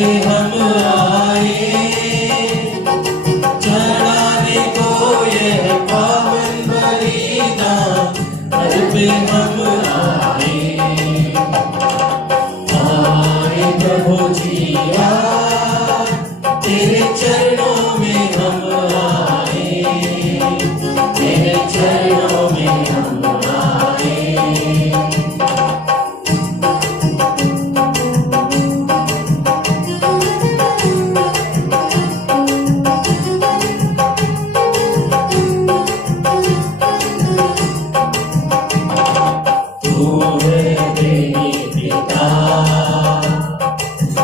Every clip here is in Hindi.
पे हम आए, चढ़ाने को यह पावन बलिदान, घर पे हम आए। आए प्रभु जी आज, तेरे चरणों में हम आए, तेरे चरणों में हम आए।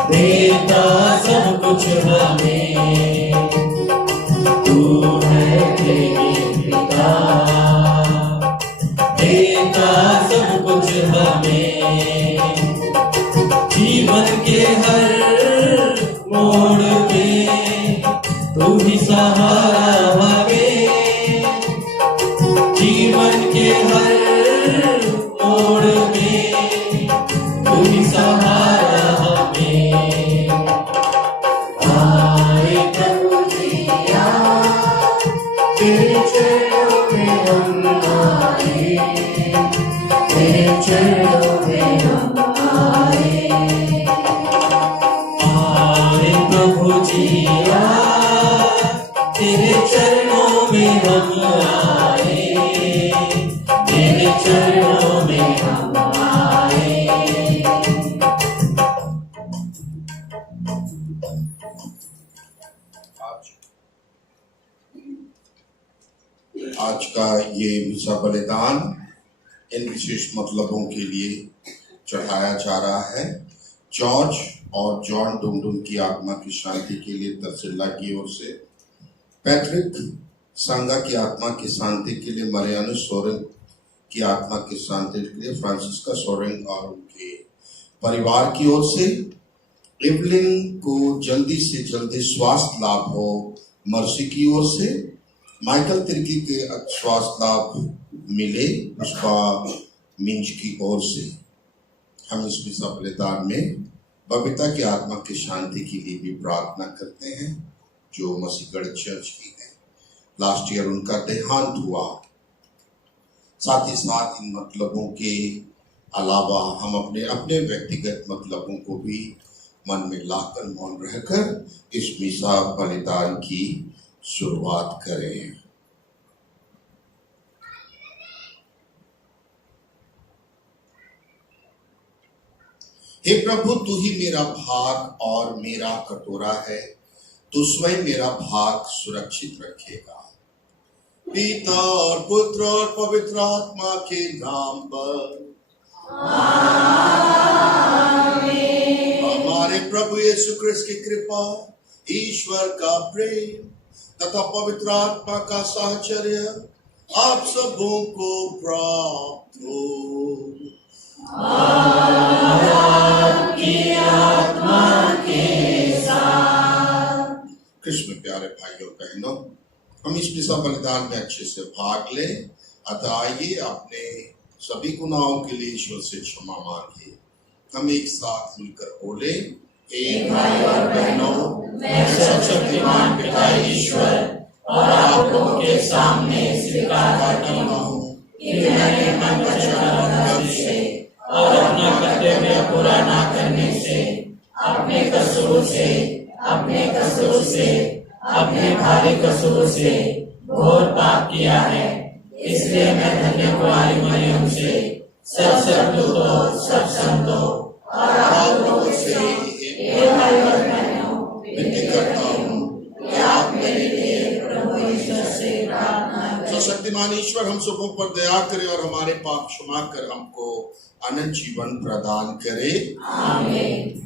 देता सब कुछ हमें, तू है प्रेमी पिता, देता सब कुछ हमें। जीवन के हर मोड़ में तू ही सहारा हमें, जीवन के हर मोड़ में तू ही सहारा हमें। आए प्रभु जी आज, तेरे चरणों में हम आए, तेरे चरणों में हम आए। आए प्रभु जी आज, तेरे चरणों में हम आए, तेरे चरणों में हम आए। आज का ये मिसा बलिदान इन विशेष मतलबों के लिए चढ़ाया जा रहा है। जॉर्ज और जॉन डुंडुन की आत्मा की शांति के लिए तर्सिल्ला की ओर से, पैट्रिक सांगा की आत्मा की शांति के लिए, मरियानो सोरेन की आत्मा की शांति के लिए, फ्रांसिस्का सोरेन और उनके परिवार की ओर से, एवलिन को जल्दी से जल्दी स्वास्थ्य लाभ हो मर्सी की ओर से, माइकल तिर्की के स्वास्थ्य लाभ मिले उसका मिंज की ओर से। हम इस मिसा बलिदान में बबीता की आत्मा की शांति के लिए भी प्रार्थना करते हैं जो मसीहगढ़ चर्च की है। लास्ट ईयर उनका देहांत हुआ। साथ ही साथ इन मतलबों के अलावा हम अपने अपने व्यक्तिगत मतलबों को भी मन में लाकर मौन रहकर इस मिसा बलिदान की शुरुआत करें। हे प्रभु, तू ही मेरा भाग और मेरा कटोरा है, तू स्वयं मेरा भाग सुरक्षित रखेगा। पिता और पुत्र और पवित्र आत्मा के नाम पर आमीन। हमारे प्रभु यीशु क्रिस्त की कृपा, ईश्वर का प्रेम तथा पवित्र आत्मा का साहचर्य आप सबों को प्राप्त हो। आपकी आत्मा के साथ। कृष्ण प्यारे भाइयों बहनों, हम इस मिसा बलिदान में अच्छे से भाग लें। अतः आइए अपने सभी गुनाहों के लिए ईश्वर से क्षमा मांगे। हम एक साथ मिलकर बोले, हे भाई और बहनों, मैं सर्वशक्तिमान पिता ईश्वर और आप लोगों के सामने स्वीकार करता हूँ कि मैंने मन वचन से और अपना कर्तव्य पूरा न करने से, अपने कसूर से, अपने भारी कसूर से घोर पाप किया है। इसलिए मैं धन्य कुमारी मरियम से, सब सद्दूतों, सब संतों और आप लोगों से हे भाई और बहनों विनती करता हूँ कि आप मेरे लिए प्रभु ईश्वर से प्रार्थना करें। शक्तिमान ईश्वर हम सबों पर दया करे और हमारे पाप क्षमा कर हमको अनंत जीवन प्रदान करे। आमीन।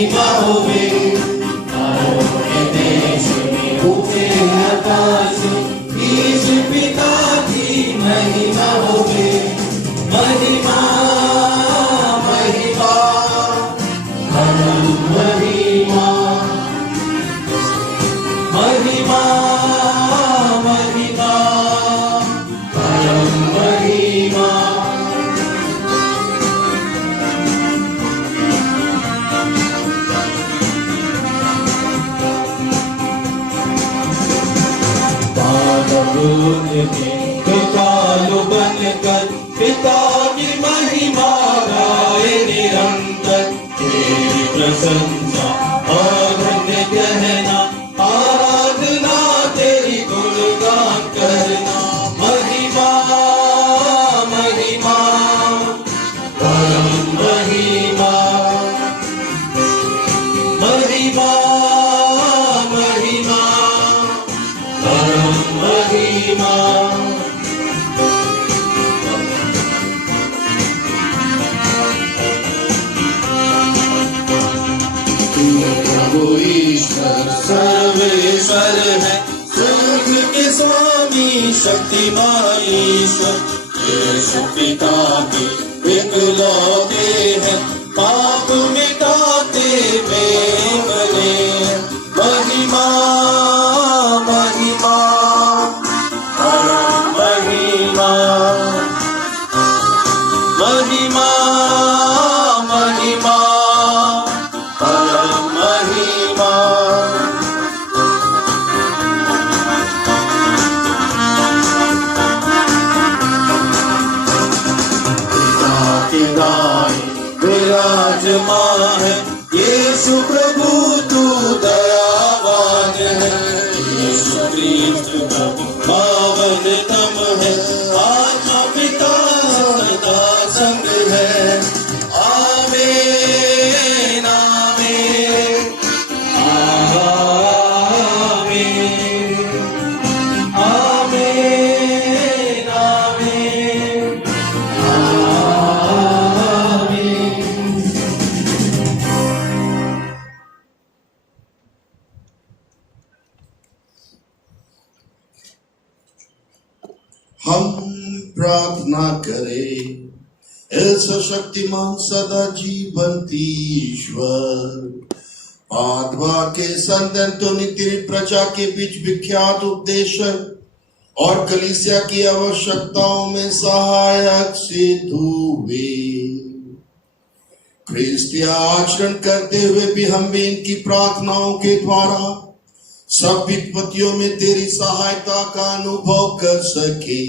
महिमा होवे, तारों के देश में ऊंचे आकाश, ईश पिता की महिमा होवे। महिमा महिमा परम महिमा, महिमा महिमा परम महिमा। पितालु बनकर पिता की महिमा गाए निरंतर, तेरी प्रशंसा और धन्य कहना, आराधना तेरी गुणगान करना। महिमा महिमा परम महिमा, महिमा महिमा परम महिमा। प्रभु ईश्वर सर्वेश्वर है, स्वर्ग के स्वामी शक्तिमान ईश्वर। यीशु पिता के इकलौते हैं, पाप मिटाते मेमने। महिमा महिमा परम महिमा, महिमा महिमा परम महिमा। पिता के दाएं विराजमान है, यीशु प्रभु तू दयावान है। यीशु क्रिस्त प्रभु पावनतम है, आत्मा पिता सदा संग है। आमीन आमीन आमीन आमीन आमीन आमीन। हम प्रार्थना करें। शक्तिमान सदा जीवंत ईश्वर, पादवा के संत एंटोनी तेरी प्रजा के बीच विख्यात उपदेशक और कलीसिया की आवश्यकताओं में सहायक सिद्ध हुए। क्रिस्तीय आचरण करते हुए भी हम भी इनकी प्रार्थनाओं के द्वारा सब विपत्तियों में तेरी सहायता का अनुभव कर सके।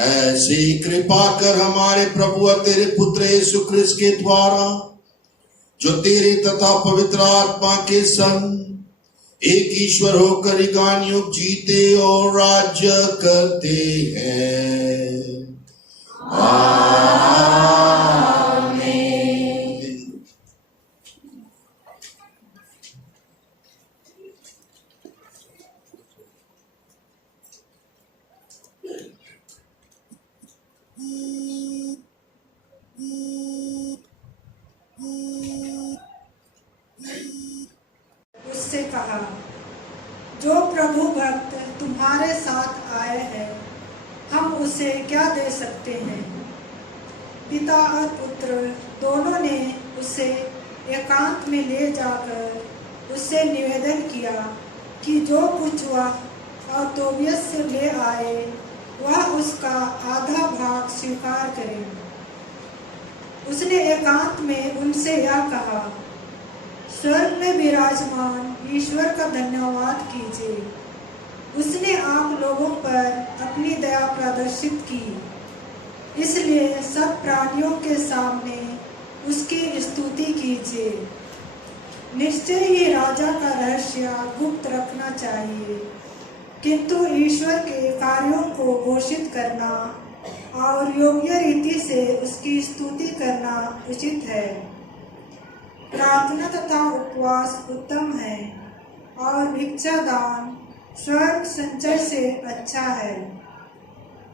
ऐसी कृपा कर हमारे प्रभु और तेरे पुत्र यीशु क्रिस्त के द्वारा, जो तेरे तथा पवित्र आत्मा के संग एक ईश्वर होकर युगान युग जीते और राज्य करते हैं। आमीन। उससे कहा, जो प्रभु भक्त तुम्हारे साथ आए हैं, हम उसे क्या दे सकते हैं। पिता और पुत्र दोनों ने उसे एकांत में ले जाकर उससे निवेदन किया कि जो कुछ वह और तोबियस से ले आए वह उसका आधा भाग स्वीकार करे। उसने एकांत में उनसे यह कहा, स्वर्ग में विराजमान ईश्वर का धन्यवाद कीजिए। उसने आप लोगों पर अपनी दया प्रदर्शित की, इसलिए सब प्राणियों के सामने उसकी स्तुति कीजिए। निश्चय ही राजा का रहस्य गुप्त रखना चाहिए, किंतु ईश्वर के कार्यों को घोषित करना और योग्य रीति से उसकी स्तुति करना उचित है। प्रार्थना तथा उपवास उत्तम है और भिक्षा दान स्वर्ग संचय से अच्छा है।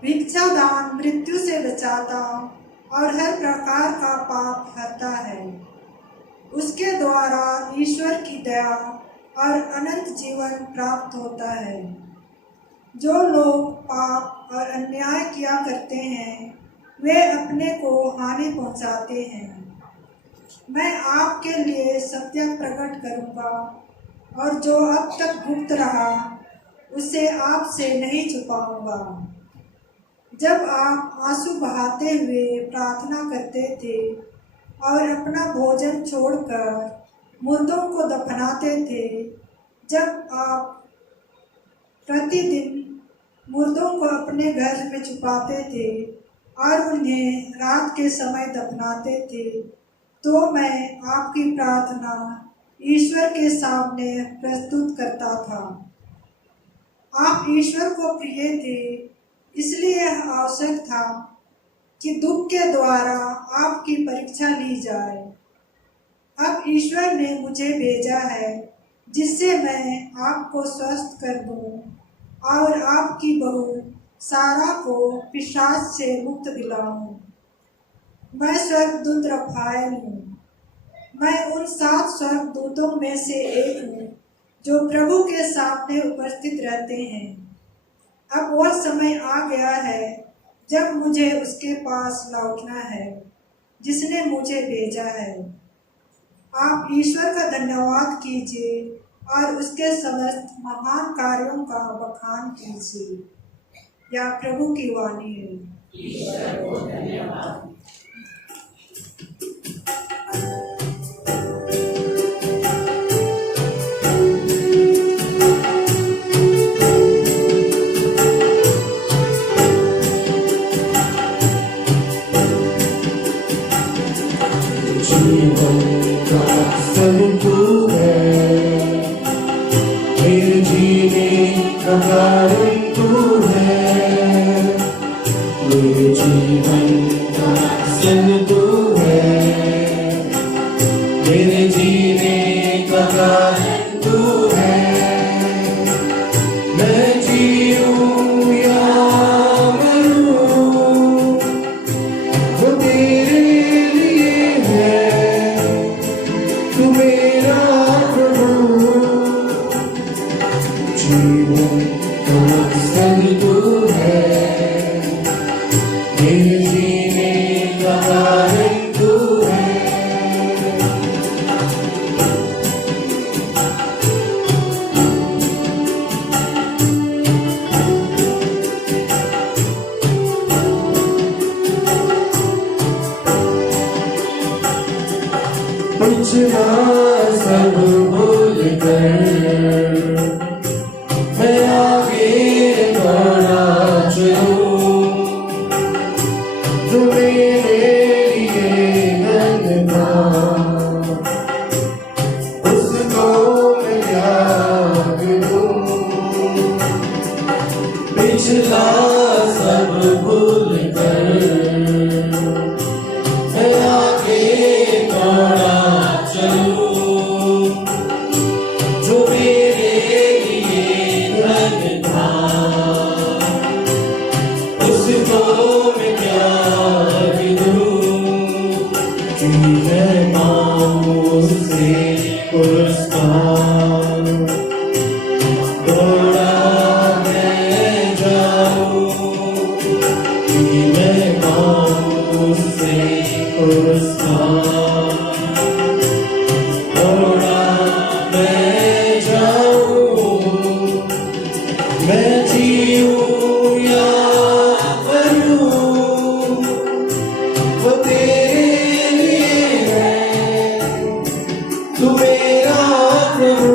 भिक्षा दान मृत्यु से बचाता और हर प्रकार का पाप हरता है। उसके द्वारा ईश्वर की दया और अनंत जीवन प्राप्त होता है। जो लोग पाप और अन्याय किया करते हैं वे अपने को हानि पहुंचाते हैं। मैं आपके लिए सत्य प्रकट करूंगा और जो अब तक गुप्त रहा उसे आपसे नहीं छुपाऊंगा। जब आप आंसू बहाते हुए प्रार्थना करते थे और अपना भोजन छोड़कर मुर्दों को दफनाते थे, जब आप प्रतिदिन मुर्दों को अपने घर में छुपाते थे और उन्हें रात के समय दफनाते थे, तो मैं आपकी प्रार्थना ईश्वर के सामने प्रस्तुत करता था। आप ईश्वर को प्रिय थे, इसलिए यह आवश्यक था कि दुख के द्वारा आपकी परीक्षा ली जाए। अब ईश्वर ने मुझे भेजा है जिससे मैं आपको स्वस्थ कर दूं और आपकी बहू सारा को पिशाच से मुक्त दिलाऊं। मैं स्वर्गदूत रफाएल हूँ। मैं उन 7 स्वर्गदूतों में से एक हूँ जो प्रभु के सामने उपस्थित रहते हैं। अब वह समय आ गया है जब मुझे उसके पास लौटना है जिसने मुझे भेजा है। आप ईश्वर का धन्यवाद कीजिए और उसके समस्त महान कार्यों का बखान कीजिए। यह प्रभु की वाणी है। ईश्वर को धन्यवाद। जीवन का सब तू है, मेरे जीने का कारण तू है। मेरे जीवन का सब तू है, मेरे जीने का कारण तू है। मैं जीऊं या मरूं वो तेरे लिए है, तू मेरा प्रभु। जीवन का मकसद तू है, मेरे जीने का कारण तू है। पिछला सब भूल कर मैं आगे बढ़ा चलूं, जो मेरे लिए धन था उसको मैं याद दूं। पिछला सब भूल कर मैं आगे बढ़ा चलूं, जो मेरे लिए धन था उसको मैं क्या दूं। कि मैं पाऊं उससे पुरस्कार, दौड़ा मैं जाऊं। कि मैं पाऊं उससे पुरस्कार, दौड़ा मैं जाऊं। मैं जीऊं या मरूं वो तेरे लिए है, तू मेरा प्रभु।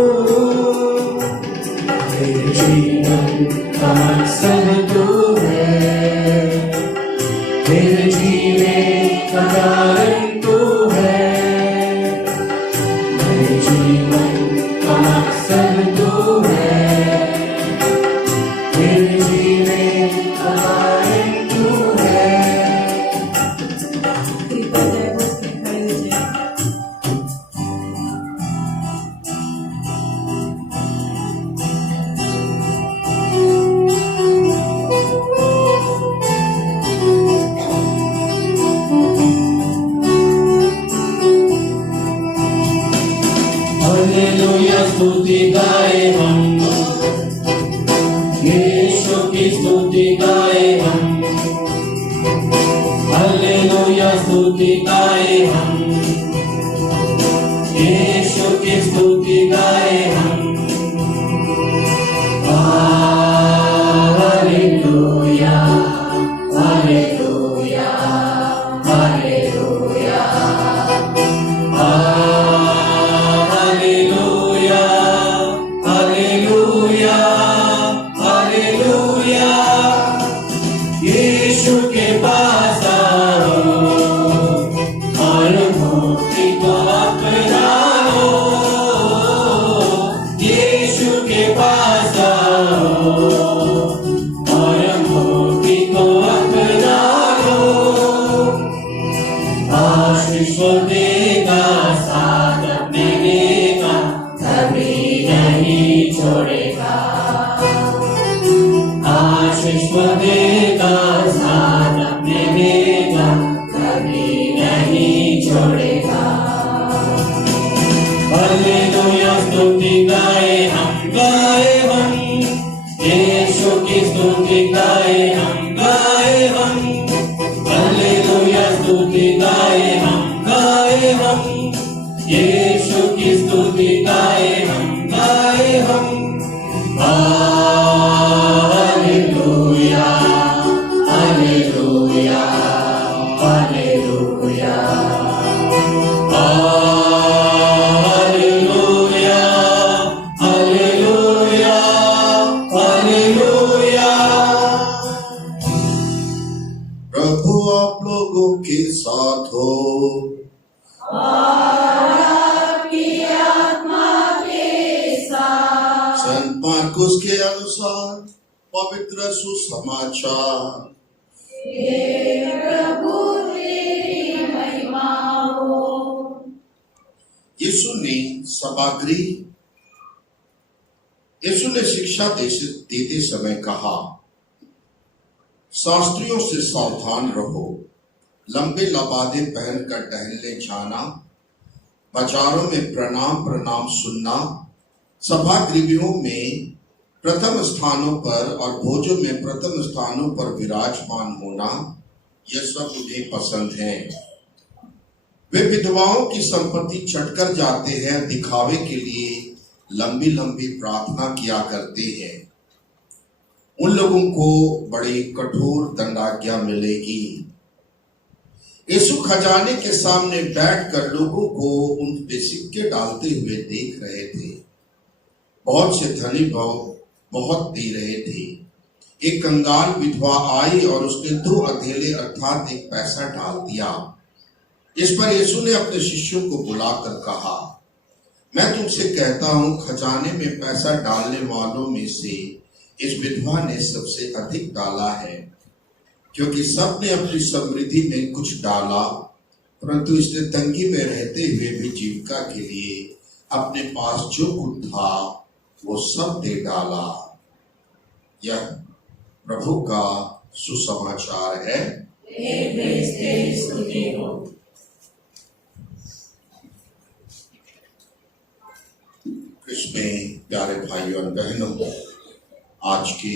मेरे जीवन का मकसद तू है, मेरे जीने का कारण तू है। स्तुति गाए हम, यीशु की स्तुति गाए हम, हालेलुया स्तुति गाए हम, यीशु की स्तुति गाए हम, hallelujah hallelujah hallelujah hallelujah hallelujah hallelujah. Yeshu के पास आओ और मुक्ति को अपना लो, यीशु के पास आओ और मुक्ति को अपना लो। आशीष देगा साथ अपने देगा, कभी नहीं छोड़ेगा। आशीष देगा साथ अपने देगा, कभी नहीं छोड़ेगा। हालेलुया स्तुति गाए हम, यीशु की स्तुति गाए हम, हालेलुया स्तुति गाए हम, यीशु की स्तुति गाए हम, hallelujah hallelujah hallelujah hallelujah hallelujah hallelujah. प्रभु आप लोगों के साथ हो, संत मार्कुस के अनुसार पवित्र सुसमाचार। यीशु ने शिक्षा देते समय कहा, शास्त्रियों से सावधान रहो, लंबे लबादे पहनकर टहलने जाना, बाजारों में प्रणाम सुनना, सभा गृहों में प्रथम स्थानों पर और भोजों में प्रथम स्थानों पर विराजमान होना, यह सब उन्हें पसंद है। वे विधवाओं की संपत्ति चटकर जाते हैं, दिखावे के लिए लंबी लंबी प्रार्थना किया करते हैं। उन लोगों को बड़ी कठोर दंडाज्ञा मिलेगी। यीशु खजाने के सामने बैठकर लोगों को उन पे सिक्के डालते हुए देख रहे थे। बहुत से धनी बहुत दे रहे थे। एक कंगाल विधवा आई और उसने 2 अधेले अर्थात 1 पैसा डाल दिया। इस पर यीशु ने अपने शिष्यों को बुलाकर कहा, मैं तुमसे कहता हूं, खजाने में पैसा डालने वालों में से इस विधवा ने सबसे अधिक डाला है, क्योंकि सबने अपनी समृद्धि में कुछ डाला, परंतु इसने तंगी में रहते हुए भी जीविका के लिए अपने पास जो कुछ था वो सब दे डाला। यह प्रभु का सुसमाचार है। इसमें प्यारे भाइयों और बहनों, आज के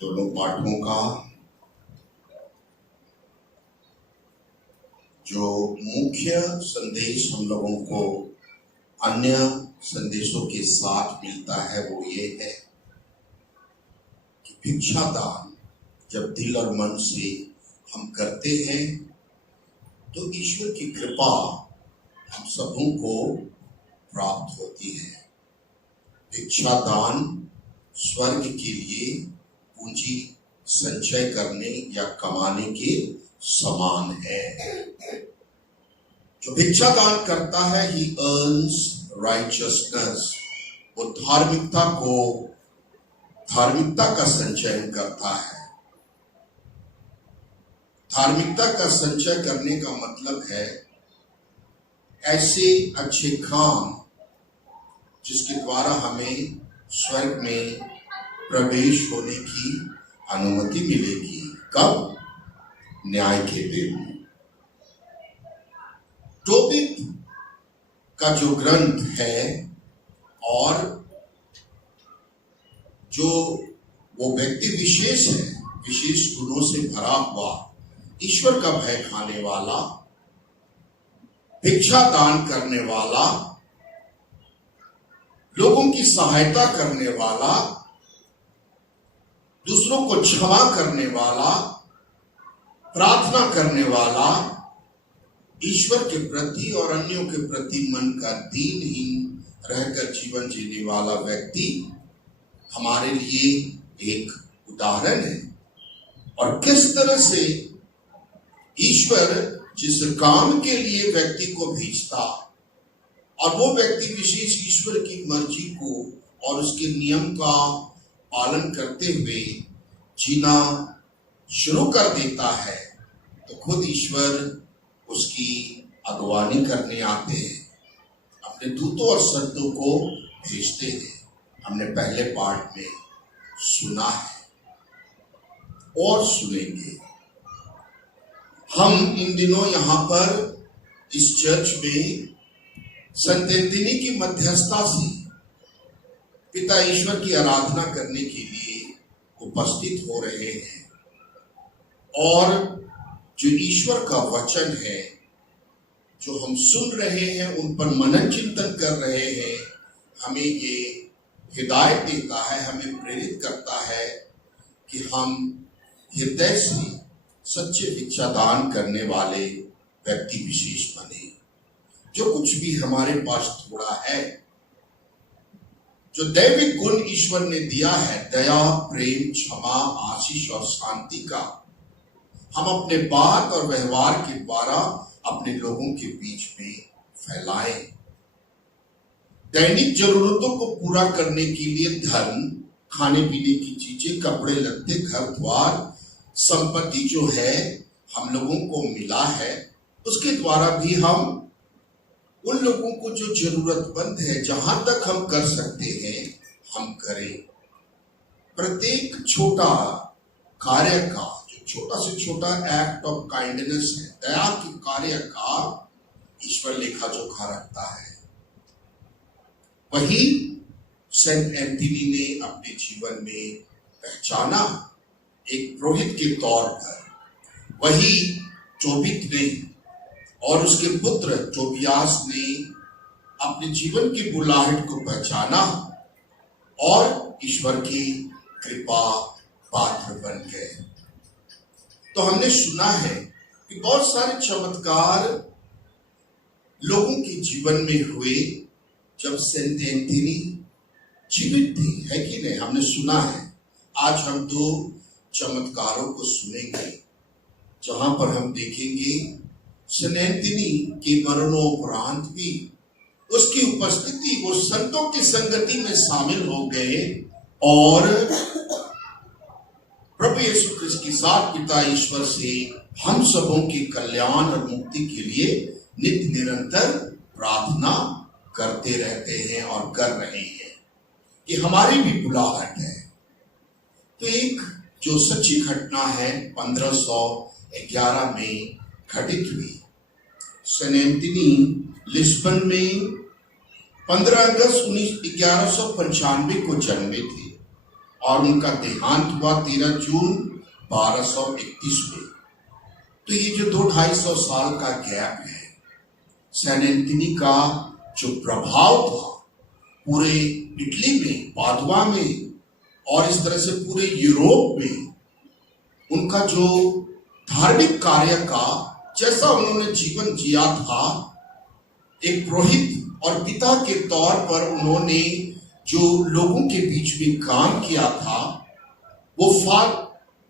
दोनों पाठों का जो मुख्य संदेश हम लोगों को अन्य संदेशों के साथ मिलता है वो ये है कि भिक्षा दान जब दिल और मन से हम करते हैं तो ईश्वर की कृपा हम सबों को प्राप्त होती है। भिक्षा दान स्वर्ग के लिए पूंजी संचय करने या कमाने के समान है। जो भिक्षा दान करता है, he earns righteousness, वो धार्मिकता का संचयन करता है। धार्मिकता का संचय करने का मतलब है ऐसे अच्छे काम जिसके द्वारा हमें स्वर्ग में प्रवेश होने की अनुमति मिलेगी। कब? न्याय के दिन। टोबित का जो ग्रंथ है और जो वो व्यक्ति विशेष है, विशेष गुणों से भरा हुआ, ईश्वर का भय खाने वाला, भिक्षा दान करने वाला, लोगों की सहायता करने वाला, दूसरों को क्षमा करने वाला, प्रार्थना करने वाला, ईश्वर के प्रति और अन्यों के प्रति मन का दीनहीन रहकर जीवन जीने वाला व्यक्ति हमारे लिए एक उदाहरण है। और किस तरह से ईश्वर जिस काम के लिए व्यक्ति को भेजता और वो व्यक्ति विशेष ईश्वर की मर्जी को और उसके नियम का पालन करते हुए जीना शुरू कर देता है, तो खुद ईश्वर उसकी अगवानी करने आते हैं, अपने दूतों और संतों को भेजते हैं। हमने पहले पार्ट में सुना है और सुनेंगे। हम इन दिनों यहाँ पर इस चर्च में संत एंथनी की मध्यस्थता से पिता ईश्वर की आराधना करने के लिए उपस्थित हो रहे हैं और जो ईश्वर का वचन है जो हम सुन रहे हैं, उन पर मनन चिंतन कर रहे हैं, हमें ये हिदायत देता है, हमें प्रेरित करता है कि हम हृदय से सच्चे भिक्षा दान करने वाले व्यक्ति विशेष बने। जो कुछ भी हमारे पास थोड़ा है, जो दैविक गुण ईश्वर ने दिया है, दया, प्रेम, क्षमा, आशीष और शांति का, हम अपने बात और व्यवहार के द्वारा अपने लोगों के बीच में फैलाएं। दैनिक जरूरतों को पूरा करने के लिए धन, खाने पीने की चीजें, कपड़े लत्ते, घर द्वार, संपत्ति जो है हम लोगों को मिला है, उसके द्वारा भी हम उन लोगों को जो जरूरतमंद है, जहां तक हम कर सकते हैं हम करें। प्रत्येक छोटा कार्य का, जो छोटा से छोटा एक्ट ऑफ काइंडनेस है, दया के कार्य का ईश्वर लेखा जोखा रखता है। वही सेंट एंथनी ने अपने जीवन में पहचाना एक पुरोहित के तौर पर। वही टोबित ने और उसके पुत्र टोबियास ने अपने जीवन की बुलाहट को पहचाना और ईश्वर की कृपा पात्र बन गए। तो हमने सुना है कि बहुत सारे चमत्कार लोगों के जीवन में हुए जब सेंट एंथनी जीवित थे, है कि नहीं? हमने सुना है। आज हम दो चमत्कारों को सुनेंगे जहां पर हम देखेंगे सेंट एंथनी के मरणोपरांत भी उसकी उपस्थिति, वो संतों की संगति में शामिल हो गए और प्रभु यीशु क्रिस्त के साथ पिता ईश्वर से हम सबों के कल्याण और मुक्ति के लिए नित्य निरंतर प्रार्थना करते रहते हैं और कर रहे हैं। कि हमारी भी बुलाहट है। तो एक जो सच्ची घटना है 1511 में घटित हुई। सेंट एंथनी लिस्बन में 15 अगस्त 1195 को जन्मे थे और उनका देहांत हुआ 13 जून 1231 में। तो ये जो 200-250 साल का गैप है, सेंट एंथनी का जो प्रभाव था पूरे इटली में, पादुआ में और इस तरह से पूरे यूरोप में, उनका जो धार्मिक कार्य का जैसा उन्होंने जीवन जिया था, एक पुरोहित और पिता के तौर पर उन्होंने जो लोगों के बीच में काम किया था, वो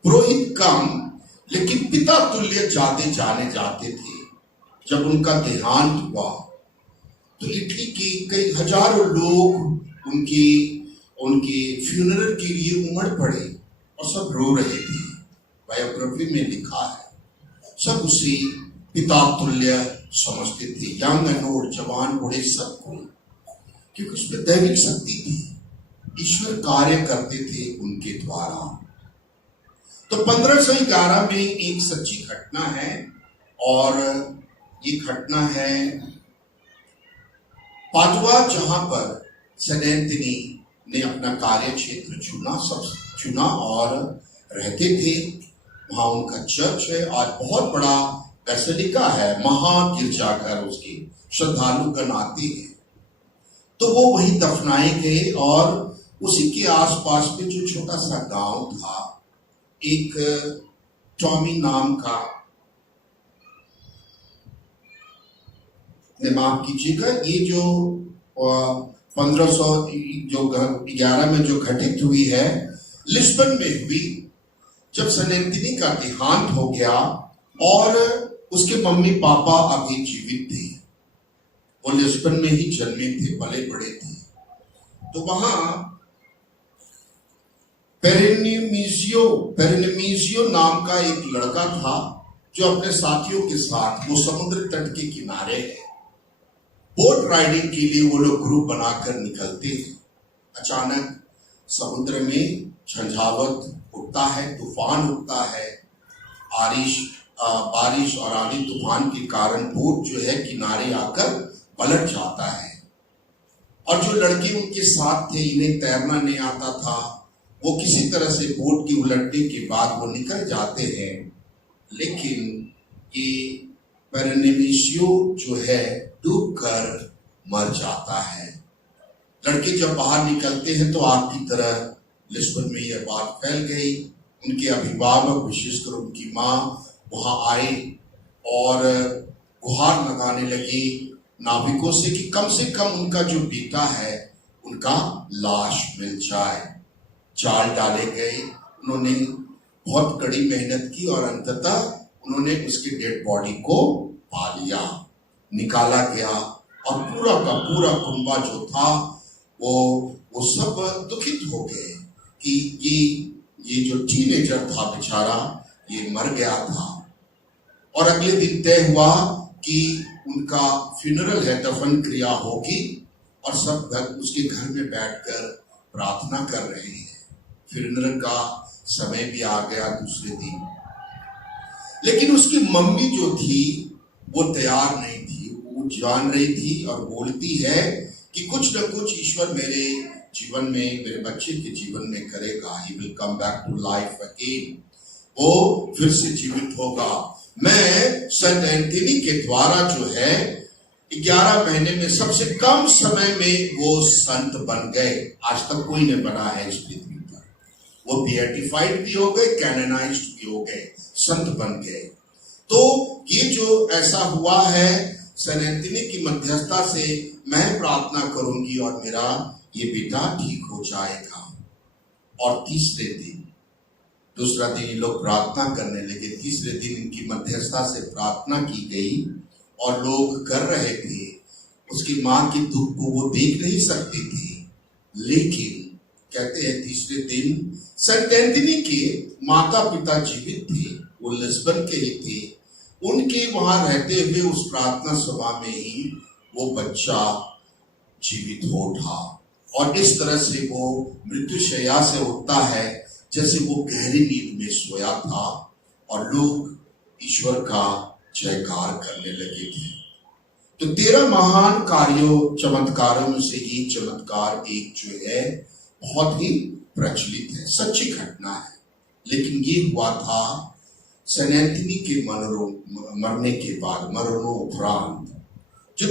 पुरोहित कम लेकिन पिता तुल्य ज्यादा जाने जाते थे। जब उनका देहांत हुआ तो इटली के कई हजारों लोग उनके फ्यूनरल के लिए उमड़ पड़े और सब रो रहे थे। बायोग्राफी में लिखा है सब उसे पिता तुल्य समझते थे, यंग एंड ओल्ड, जवान बूढ़े सबको, क्योंकि उसमें दैविक शक्ति थी, ईश्वर कार्य करते थे उनके द्वारा। तो 1511 में एक सच्ची घटना है और ये घटना है पादुआ, जहां पर सेंट एंथनी ने अपना कार्य क्षेत्र चुना और रहते थे वहां। उनका चर्च है और बहुत बड़ा बेसिलिका है, महान गिरजाघर, उसके श्रद्धालुगण आते हैं। तो वो वही दफनाए गए और उसी के आसपास में जो छोटा सा गांव था, एक टॉमी नाम का, माफ कीजिएगा, ये जो 1511 में जो घटित हुई है, लिस्बन में हुई। जब सेंट एंथनी का देहांत हो गया और उसके मम्मी पापा अभी जीवित थे, वो लिस्बन में ही जन्मे थे, पले बड़े थे। तो वहां पेरेनिमिजियो नाम का एक लड़का था जो अपने साथियों के साथ वो समुद्र तट के किनारे है, बोट राइडिंग के लिए वो लोग ग्रुप बनाकर निकलते हैं। अचानक समुद्र में झंझावत उठता है, तूफान उठता है, बारिश और आंधी तूफान के कारण बोट जो है किनारे आकर पलट जाता है। और जो लड़के उनके साथ थे, इन्हें तैरना नहीं आता था, वो किसी तरह से बोट के उलटने के बाद वो निकल जाते हैं। लेकिन ये पेरेनिमिजियो जो है डूबकर मर जाता है। लड़के जब बाहर निकलते हैं तो आग की तरह लिस्बन में यह बात फैल गई। उनके अभिभावक, विशेषकर उनकी माँ, वहां आए और गुहार लगाने लगे नाविकों से कि कम से कम उनका जो बेटा है उनका लाश मिल जाए। जाल डाले गए, उन्होंने बहुत कड़ी मेहनत की और अंततः उन्होंने उसके डेड बॉडी को पा लिया, निकाला गया। और पूरा का पूरा कुंबा जो था वो सब दुखित हो गए कि ये जो टीनेजर था बेचारा, ये मर गया था। और अगले दिन तय हुआ कि उनका फ्यूनरल है, दफन क्रिया होगी और सब उसके घर में बैठकर प्रार्थना कर रहे हैं। फ्यूनरल का समय भी आ गया दूसरे दिन, लेकिन उसकी मम्मी जो थी वो तैयार नहीं थी। वो जान रही थी और बोलती है कि कुछ न कुछ ईश्वर मेरे जीवन में, मेरे बच्चे के जीवन में करेगा। He will come back to life again, वो फिर से जीवित होगा। मैं सेंट एंथनी के द्वारा जो है 11 महीने में सबसे कम समय में वो संत बन गए। आज तक कोई नहीं बना है इस पृथ्वी पर। वो बीएटिफाइड भी हो गए, कैनोनाइज्ड भी हो गए, संत बन गए। तो ये जो ऐसा हुआ है सेंट एंथनी की मध्यस्थता से, मैं प्रार्थना करूंगी और मेरा ये बेटा ठीक हो जाएगा। और तीसरे दिन, दूसरा दिन ये लोग प्रार्थना करने लगे। तीसरे दिन इनकी मध्यस्थता से प्रार्थना की गई और लोग कर रहे थे। उसकी माँ के दुख को वो देख नहीं सकते थे, लेकिन कहते हैं तीसरे दिन सेंट एंथनी के माता पिता जीवित थे, वो लिस्बन के ही थे। उनके वहां रहते हुए उस प्रार्थना सभा में ही वो बच्चा जीवित हो उठा। और इस तरह से वो मृत्युशैया से उठता है जैसे वो गहरी नींद में सोया था। और लोग ईश्वर का जयकार करने लगे थे। तो 13 महान चमत्कारों में से ये चमत्कार एक जो है बहुत ही प्रचलित है, सच्ची घटना है। लेकिन ये हुआ था सेंट एंथनी के मरने के बाद, मरणोपरांत। जो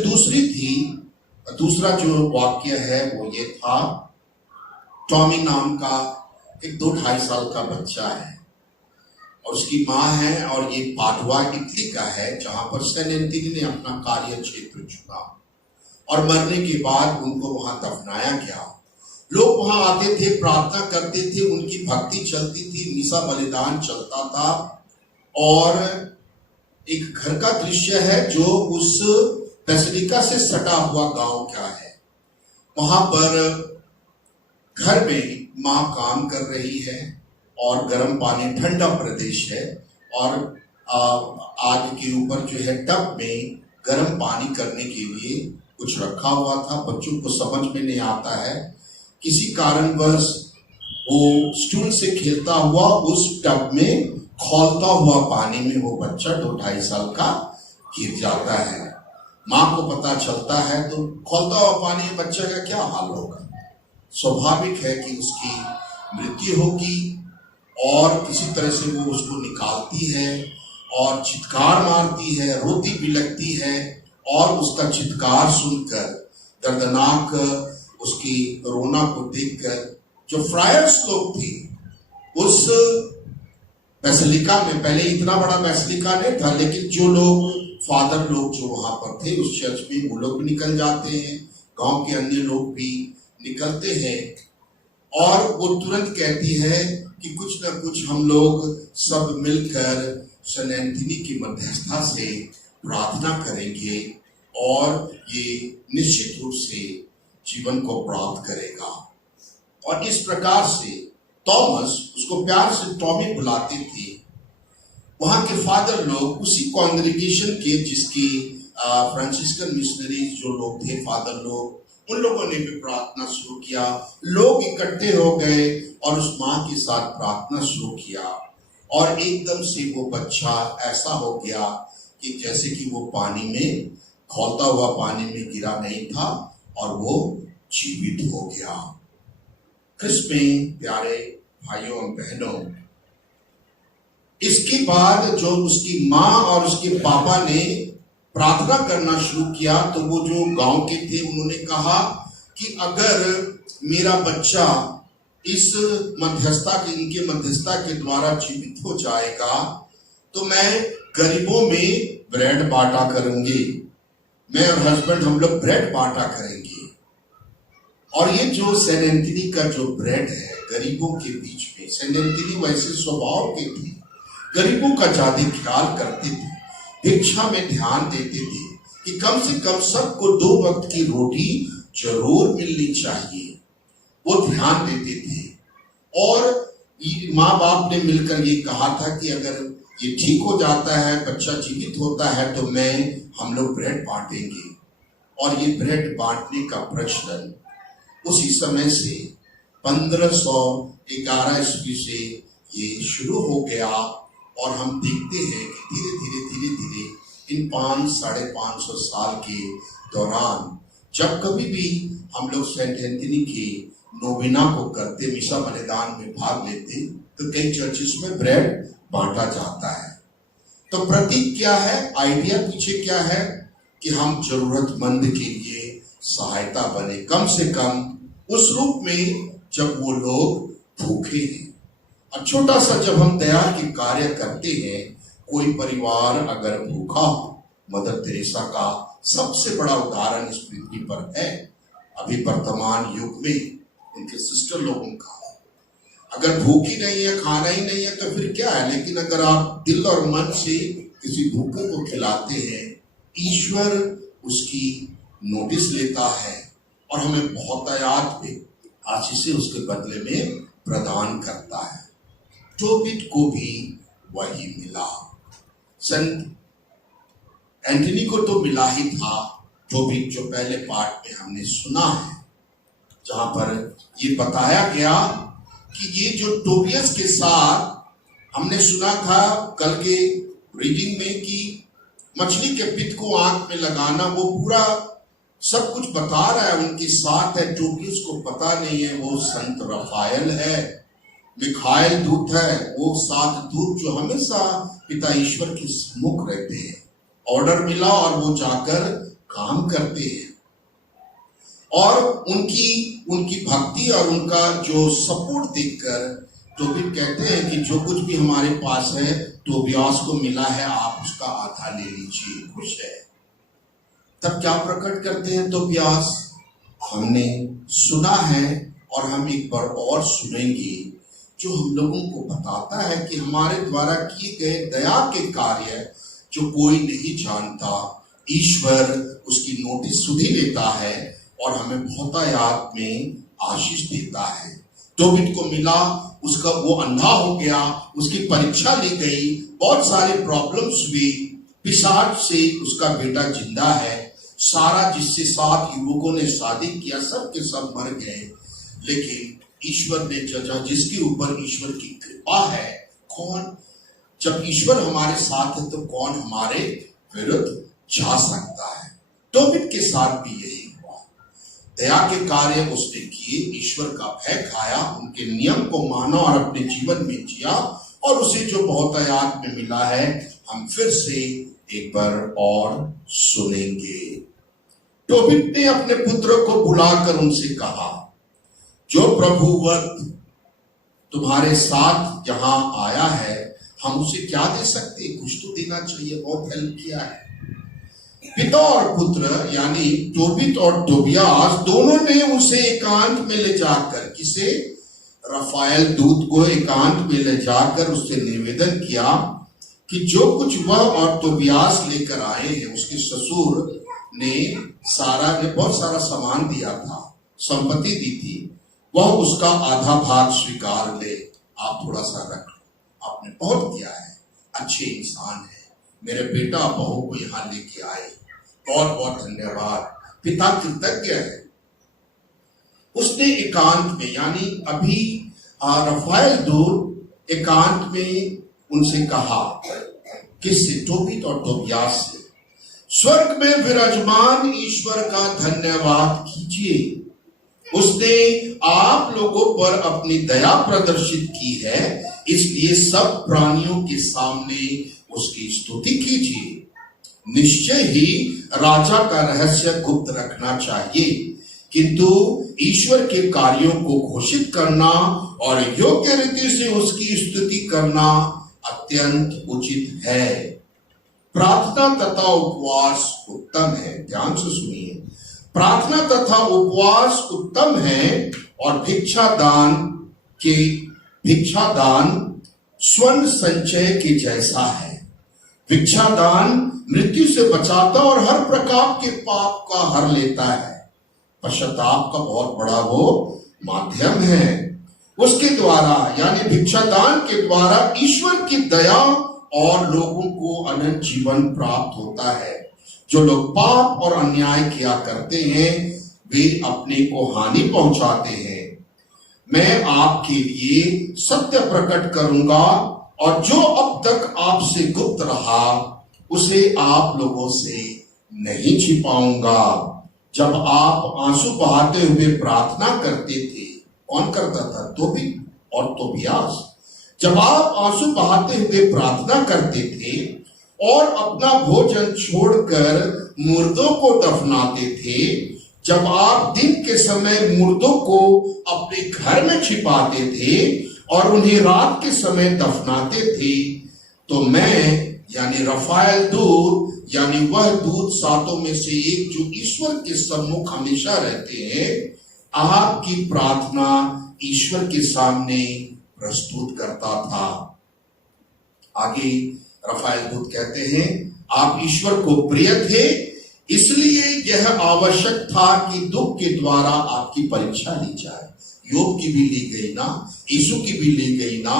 दूसरा जो वाक्य है वो ये था, टॉमी नाम का एक 2-2.5 साल का बच्चा है और उसकी माँ है, और ये पादुआ इटली का है जहां पर सेंट एंथनी ने अपना कार्य क्षेत्र चुना। और मरने के बाद उनको वहां दफनाया गया। लोग वहां आते थे, प्रार्थना करते थे, उनकी भक्ति चलती थी, मिसा बलिदान चलता था। और एक घर का दृश्य है जो उस बेसिलिका से सटा हुआ गांव का है। वहां पर घर में माँ काम कर रही है और गर्म पानी, ठंडा प्रदेश है, और आग के ऊपर जो है टब में गर्म पानी करने के लिए कुछ रखा हुआ था। बच्चों को समझ में नहीं आता है, किसी कारणवश वो स्टूल से खेलता हुआ उस टब में खौलता हुआ पानी में वो बच्चा 2-2.5 साल का गिर जाता है। माँ को पता चलता है तो खौलता हुआ पानी में बच्चे का क्या हाल होगा। स्वाभाविक है कि उसकी मृत्यु होगी और किसी तरह से वो उसको निकालती है और चित्कार मारती है, रोती बिलखती है और उसका चित्कार सुनकर, दर्दनाक उसकी रोना को देखकर जो फ्रायर्स लोग थे उस बेसिलिका में, पहले इतना बड़ा बेसिलिका नहीं था, लेकिन जो लोग फादर लोग जो वहां पर थे उस चर्च में, वो लोग भी निकल जाते हैं, गांव के अन्य लोग भी निकलते हैं और वो तुरंत कहती है कि कुछ ना कुछ हम लोग सब मिलकर सेंट एंथनी की मध्यस्थता से प्रार्थना करेंगे और ये निश्चित रूप से जीवन को प्राप्त करेगा। और इस प्रकार से थॉमस, उसको प्यार से टॉमी बुलाते थे, वहां के फादर लोग उसी कॉन्ग्रेगेशन के जिसकी फ्रांसिस्कन मिशनरीज जो लोग थे, फादर लोग, उन लोगों ने भी प्रार्थना शुरू किया। लोग इकट्ठे हो गए और उस माँ के साथ प्रार्थना शुरू किया और एकदम से वो बच्चा ऐसा हो गया कि जैसे कि वो पानी में, खौलता हुआ पानी में गिरा नहीं था और वो जीवित हो गया। क्रिस्त में प्यारे भाइयों और बहनों, इसके बाद जो उसकी माँ और उसके पापा ने प्रार्थना करना शुरू किया तो वो जो गांव के थे उन्होंने कहा कि अगर मेरा बच्चा इस मध्यस्थता के, इनके मध्यस्थता के द्वारा जीवित हो जाएगा तो मैं गरीबों में ब्रेड बांटा करूंगी, मैं और हस्बैंड हम लोग ब्रेड बांटा करेंगे। और ये जो सेंट एंथनी का जो ब्रेड है गरीबों के बीच में, सेंट एंथनी वैसे स्वभाव के थे, गरीबों का ज्यादा ख्याल करते थे, भिक्षा में ध्यान देते थे कि कम से कम सबको 2 वक्त की रोटी जरूर मिलनी चाहिए, वो ध्यान देते थे। और माँ बाप ने मिलकर ये कहा था कि अगर ये ठीक हो जाता है, बच्चा जीवित होता है तो हम लोग ब्रेड बांटेंगे। और ये ब्रेड बांटने का प्रचलन उसी समय से 1511 ईस्वी से ये शुरू हो गया और हम देखते हैं कि धीरे धीरे इन 500-550 साल के दौरान जब कभी भी हम लोग सेंट एंथनी के नोवेना को करते, मिसा बलिदान में भाग लेते, तो कई चर्चेस में ब्रेड बांटा जाता है। तो प्रतीक क्या है, आइडिया पीछे क्या है कि हम जरूरतमंद के लिए सहायता बने, कम से कम उस रूप में जब वो लोग भूखे हैं। और छोटा सा जब हम दया के कार्य करते हैं, कोई परिवार अगर भूखा हो, मदर तेरेसा का सबसे बड़ा उदाहरण इस पृथ्वी पर है अभी वर्तमान युग में, उनके सिस्टर लोगों का। अगर भूख ही नहीं है, खाना ही नहीं है तो फिर क्या है, लेकिन अगर आप दिल और मन से किसी भूखे को खिलाते हैं, ईश्वर उसकी नोटिस लेता है और हमें बहुतायत में आशीषें उसके बदले में प्रदान करता है। टोबिट को भी वही मिला। संत एंथनी को तो मिला ही था, टोबिट जो पहले पार्ट में हमने सुना है, जहां पर ये बताया गया कि ये जो टोबियस के साथ हमने सुना था कल के रीडिंग में कि मछली के पित्त को आंख में लगाना, वो पूरा सब कुछ बता रहा है, उनके साथ है। टोबियस को पता नहीं है वो संत रफाएल है, मिखाइल दूत है, वो 7 दूत जो हमेशा पिता ईश्वर के सम्मुख रहते हैं। ऑर्डर मिला और वो जाकर काम करते हैं और उनकी भक्ति और उनका जो सपोर्ट देखकर टोबिट कहते हैं कि जो कुछ भी हमारे पास है टोबियास को मिला है, आप उसका आधा ले लीजिए, खुश है। तब क्या प्रकट करते हैं टोबियास, हमने सुना है और हम एक बार और सुनेंगे, जो हम लोगों को बताता है कि हमारे द्वारा किए गए दया के कार्य जो कोई नहीं जानता, ईश्वर उसकी नोटिस सुधी लेता है और हमें बहुतायत में आशीष देता है। टोबिट को मिला, उसका वो अंधा हो गया, उसकी परीक्षा ली गई, बहुत सारे प्रॉब्लम्स हुई, पिशाच से उसका बेटा जिंदा है, सारा जिससे 7 युवकों ने शादी किया सब के सब मर गए, लेकिन ईश्वर ने जिसके ऊपर ईश्वर की कृपा है, कौन, जब ईश्वर हमारे साथ है तो कौन हमारे विरुद्ध जा सकता है। तोबित के साथ भी यही हुआ। दया के कार्य उसने किए, ईश्वर का भय खाया, उनके नियम को माना और अपने जीवन में जिया, और उसे जो बहुतायत में मिला है हम फिर से एक बार और सुनेंगे। तोबित ने अपने पुत्र को बुलाकर उनसे कहा, जो प्रभुवत तुम्हारे साथ यहां आया है, हम उसे क्या दे सकते? कुछ तो देना चाहिए, बहुत हेल्प किया है। पिता और पुत्र यानी तोबित और तोबियास दोनों ने उसे एकांत में ले जाकर, किसे? रफाएल दूत को एकांत में ले जाकर उससे निवेदन किया कि जो कुछ वह और तोबियास लेकर आए हैं, उसके ससुर ने बहुत सारा सामान दिया था, संपत्ति दी थी, वह उसका आधा भाग स्वीकार ले, आप थोड़ा सा रख लो, आपने बहुत किया है, अच्छे इंसान है, मेरे बेटा बहू को यहाँ लेके आए, बहुत बहुत धन्यवाद। पिता कृतज्ञ है। उसने एकांत में यानी अभी रफाएल दूत एकांत में उनसे कहा, किससे? तोबित और तोबियास से, स्वर्ग में विराजमान ईश्वर का धन्यवाद कीजिए, उसने आप लोगों पर अपनी दया प्रदर्शित की है, इसलिए सब प्राणियों के सामने उसकी स्तुति कीजिए। निश्चय ही राजा का रहस्य गुप्त रखना चाहिए, किंतु ईश्वर के कार्यों को घोषित करना और योग्य रीति से उसकी स्तुति करना अत्यंत उचित है। प्रार्थना तथा उपवास उत्तम है, ध्यान से सुनिए, प्रार्थना तथा उपवास उत्तम है, और भिक्षादान स्वर्ण संचय के जैसा है। भिक्षादान मृत्यु से बचाता और हर प्रकार के पाप का हर लेता है। पश्चाताप का बहुत बड़ा वो माध्यम है। उसके द्वारा यानी भिक्षादान के द्वारा ईश्वर की दया और लोगों को अनंत जीवन प्राप्त होता है। जो लोग पाप और अन्याय किया करते हैं वे अपने को हानि पहुंचाते हैं। मैं आपके लिए सत्य प्रकट करूंगा, और जो अब तक आपसे गुप्त रहा उसे आप लोगों से नहीं छिपाऊंगा। जब आप आंसू बहाते हुए प्रार्थना करते थे, कौन करता था? तोबित और तोबियास। जब आप आंसू बहाते हुए प्रार्थना करते थे और अपना भोजन छोड़कर मुर्दों को दफनाते थे, जब आप दिन के समय मुर्दों को अपने घर में छिपाते थे और उन्हें रात के समय दफनाते थे, तो मैं यानी रफाएल दूत यानी वह दूत सातों में से एक जो ईश्वर के सम्मुख हमेशा रहते हैं, आपकी प्रार्थना ईश्वर के सामने प्रस्तुत करता था। आगे रफाएल दूत कहते हैं, आप ईश्वर को प्रिय थे, इसलिए यह आवश्यक था कि दुख के द्वारा आपकी परीक्षा ली जाए। योग की भी ली गई ना, यीशु की भी ली गई ना,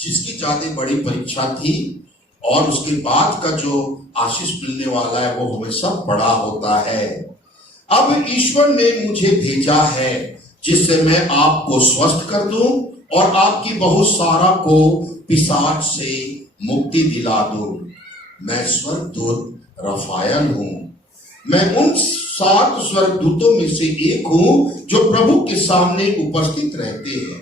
जिसकी ज्यादा बड़ी परीक्षा थी, और उसके बाद का जो आशीष मिलने वाला है वो हमेशा बड़ा होता है। अब ईश्वर ने मुझे भेजा है जिससे मैं आपको स्वस्थ कर दूं और आपकी बहुत सारा को पिशाच से मुक्ति दिला दूं। मैं स्वर्गदूत रफाएल हूं। मैं उन 7 स्वर्गदूतों में से एक हूं जो प्रभु के सामने उपस्थित रहते हैं।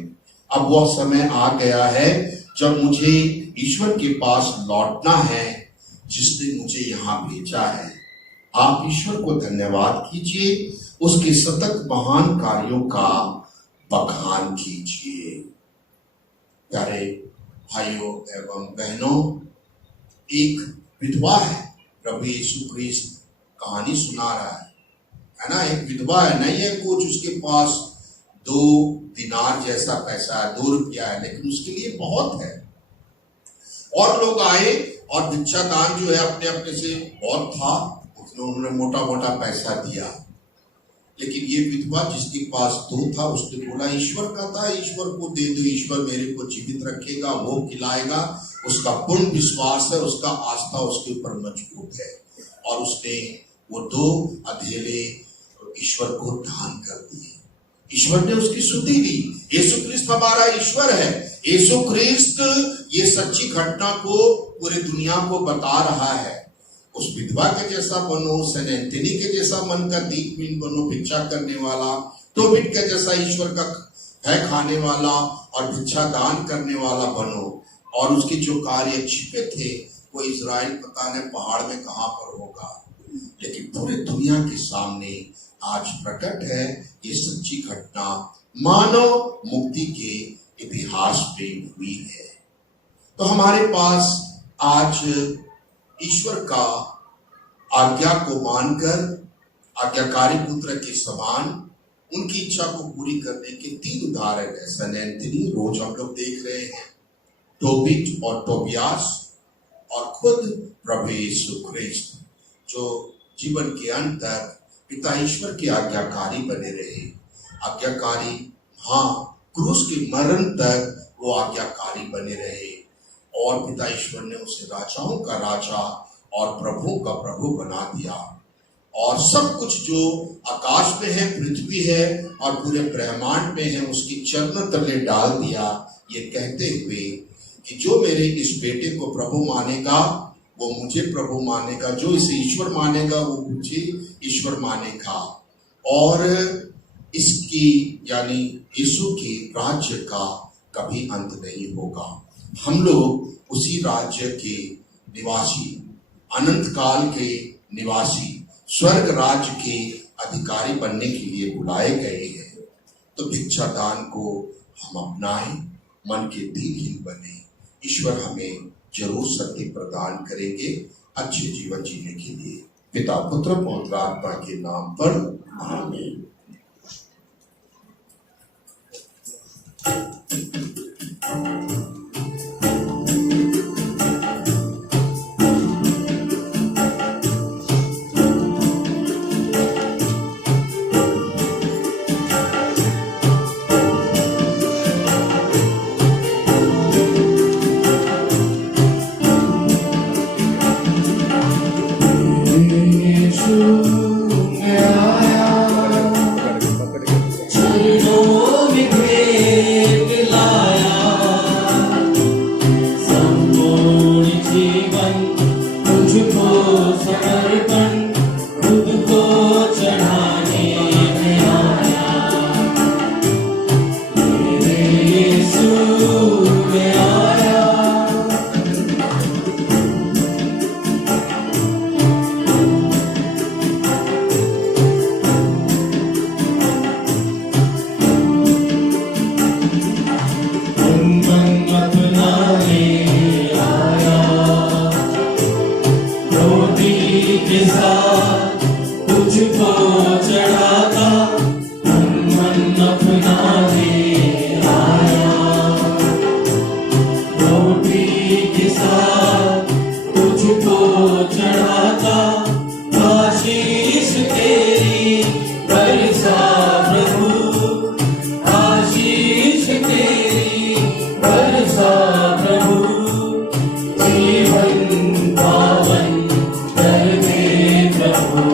अब वह समय आ गया है जब मुझे ईश्वर के पास लौटना है जिसने मुझे यहां भेजा है। आप ईश्वर को धन्यवाद कीजिए, उसके सतत महान कार्यों का बखान कीजिए। प्यारे भाइयों एवं बहनों, एक विधवा है, प्रभु यीशु क्रिस्त कहानी सुना रहा है ना। एक विधवा है, नहीं है कुछ उसके पास 2 दिनार जैसा पैसा है, 2 रुपया है, लेकिन उसके लिए बहुत है। और लोग आए और भिक्षादान जो है अपने अपने से बहुत था, उन्होंने मोटा मोटा पैसा दिया। लेकिन ये विधवा जिसके पास 2 था, उसने बोला ईश्वर का था, ईश्वर को दे दो, ईश्वर मेरे को जीवित रखेगा, वो खिलाएगा। उसका पूर्ण विश्वास है, उसका आस्था उसके ऊपर मजबूत है, और उसने वो 2 अधेले ईश्वर को दान कर दिए। ईश्वर ने उसकी स्तुति दी। यीशु क्रिस्त हमारा ईश्वर है। यीशु क्रिस्त ये सच्ची घटना को पूरी दुनिया को बता रहा है। उस विधवा के जैसा बनो, सेंट एंथनी के जैसा मन का दीपहीन बनो, भिक्षा करने वाला, तोबित के जैसा ईश्वर का है खाने वाला और भिक्षा दान करने वाला बनो। और उसके जो कार्य छिपे थे वो इजराइल पता नहीं पहाड़ में कहाँ पर होगा, लेकिन पूरे दुनिया के सामने आज प्रकट है ये सच्ची घटना मानव मुक्ति के इतिहास में हुई है। तो हमारे पास आज ईश्वर का आज्ञा को मानकर आज्ञाकारी पुत्र के समान उनकी इच्छा को पूरी करने के 3 उदाहरण है। सेंट एंथनी रोज हम लोग देख रहे हैं, टोबिट और टोबियास, और खुद प्रभु यीशु ख्रिस्त जो जीवन के अंत तक पिता ईश्वर के आज्ञाकारी बने रहे। आज्ञाकारी, हाँ, क्रूस के मरण तक वो आज्ञाकारी बने रहे और पिता ईश्वर ने उसे राजाओं का राजा और प्रभु का प्रभु बना दिया। और सब कुछ जो आकाश में है, पृथ्वी है और पूरे ब्रह्मांड में है उसकी चरणों तले डाल दिया, ये कहते हुए कि जो मेरे इस बेटे को प्रभु मानेगा वो मुझे प्रभु मानेगा, जो इसे ईश्वर मानेगा वो मुझे ईश्वर मानेगा, और इसकी यानी यीशु के राज्य का कभी अंत नहीं होगा। हम लोग उसी राज्य के निवासी, अनंत काल के निवासी, स्वर्ग राज्य के अधिकारी बनने के लिए बुलाए गए हैं। तो भिक्षा दान को हम अपनाएं, मन के दीनहीन बने। ईश्वर हमें जरूर शक्ति प्रदान करेंगे अच्छे जीवन जीने के लिए। पिता पुत्र पवित्र आत्मा के नाम पर आमीन। जीवन पावन कर दे प्रभु।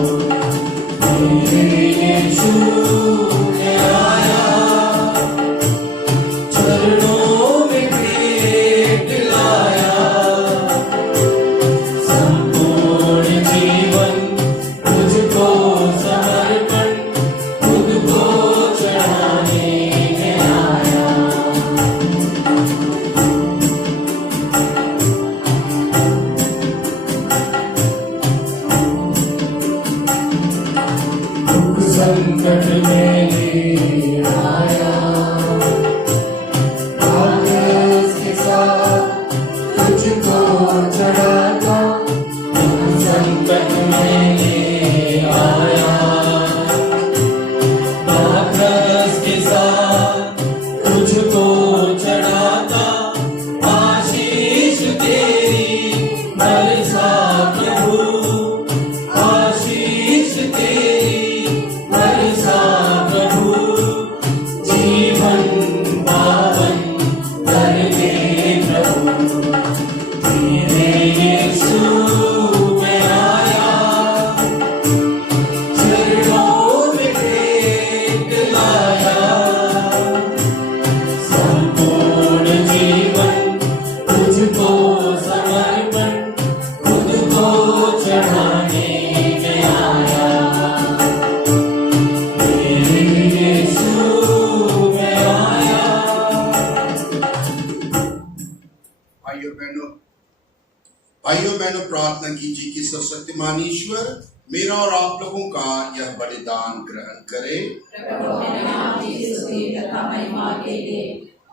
में प्रार्थना कीजिए कि सर्वशक्तिमान ईश्वर मेरा और आप लोगों का यह बलिदान ग्रहण करे प्रभु अपने नाम की स्तुति तथा महिमा के लिए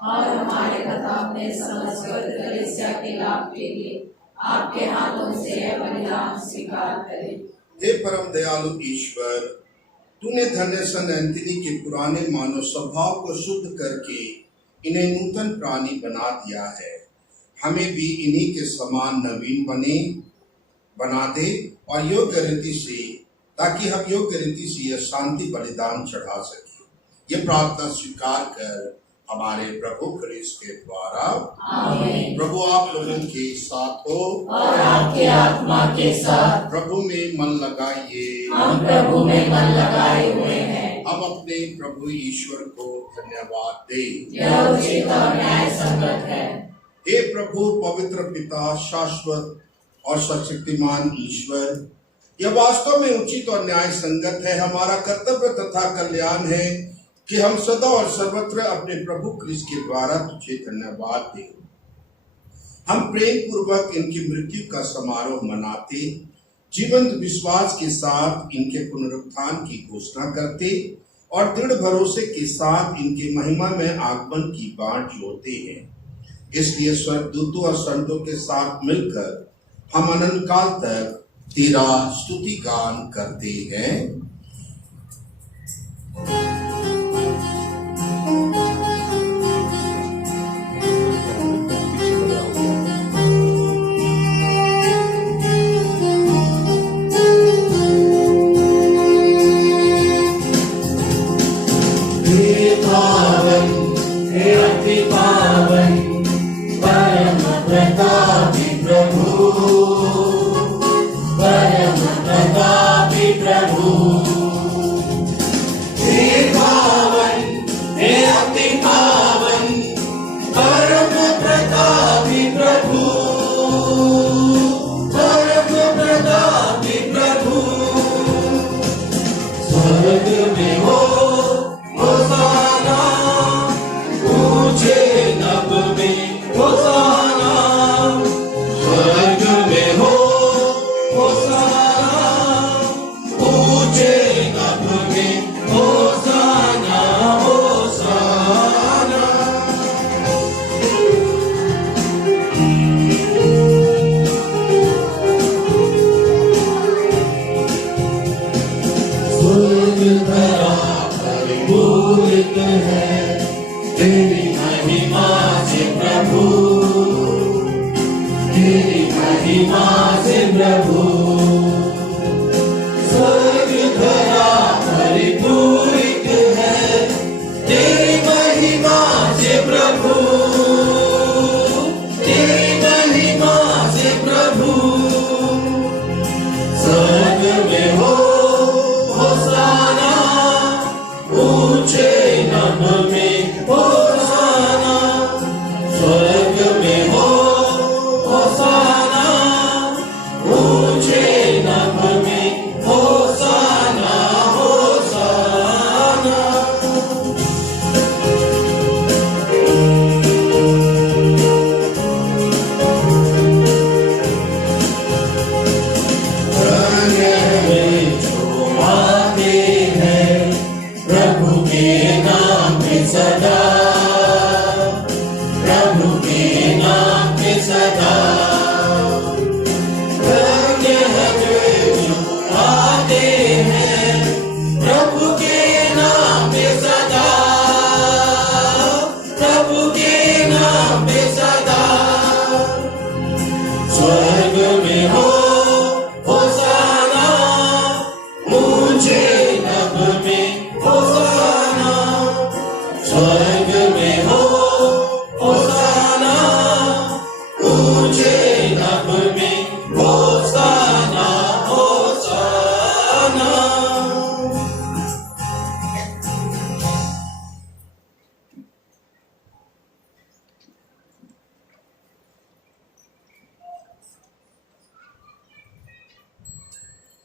और हमारे तथा अपने समस्त कलीसिया के लाभ के लिए आपके हाथों से यह बलिदान स्वीकार करें। हे परम दयालु ईश्वर, तूने धन्य सन एंथनी के पुराने मानव स्वभाव को शुद्ध करके इन्हें नूतन प्राणी बना दिया है। हमें भी इन्हीं के समान नवीन बना दे और योग्य रीति से, ताकि हम योग्य रीति से यह शांति बलिदान चढ़ा सके। ये प्रार्थना स्वीकार कर हमारे प्रभु क्रिस्त के द्वारा। आमीन। प्रभु आप लोगों के साथ हो और आपके आत्मा के साथ। प्रभु में मन लगाइए। हम प्रभु में मन लगाए हुए हैं। हम अपने प्रभु ईश्वर को धन्यवाद दें। यह उचित और न्याय संगत है। हे प्रभु पवित्र पिता, शाश्वत और सर्वशक्तिमान ईश्वर, यह वास्तव में उचित और न्याय संगत है, हमारा कर्तव्य तथा कल्याण है कि हम सदा और सर्वत्र अपने प्रभु क्रिस्त के द्वारा तुझे धन्यवाद दें। हम प्रेम पूर्वक इनकी मृत्यु का समारोह मनाते, जीवंत विश्वास के साथ इनके पुनरुत्थान की घोषणा करते और दृढ़ भरोसे के साथ इनके महिमा में आगमन की बाट जोड़ते हैं। इसलिए स्वर्गदूतों और संतों के साथ मिलकर हम अनंत काल तक तेरा स्तुति गान करते हैं। अति पावन परम प्रतापी प्रभु, परम प्रतापी प्रभु। हे पावन, हे अति पावन परम प्रतापी प्रभु, परम प्रतापी प्रभु। स्वर्ग में हो होसाना, ऊंचे नभ में होसाना, स्वर्ग में हो होसाना, ऊंचे नभ में होसाना, होसाना। स्वर्ग धरा परिपूरित है तेरी महिमा से प्रभु, तेरी महिमा से प्रभु। स्वर्ग धरा परिपूरित है तेरी महिमा से प्रभु, तेरी महिमा से प्रभु। स्वर्ग में हो होसाना, ऊंचे नभ में होसाना, स्वर्ग में हो होसाना, ऊंचे नभ में होसाना, होसाना। जो आते हैं प्रभु के नाम पे सदा, प्रभु के नाम पे सदा। धन्य है जो आते हैं प्रभु के नाम पे सदा, प्रभु के नाम पे सदा। स्वर्ग में हो होसाना, ऊंचे नभ में होसाना, स्वर्ग में हो होसाना, ऊंचे नभ में होसाना, होसाना।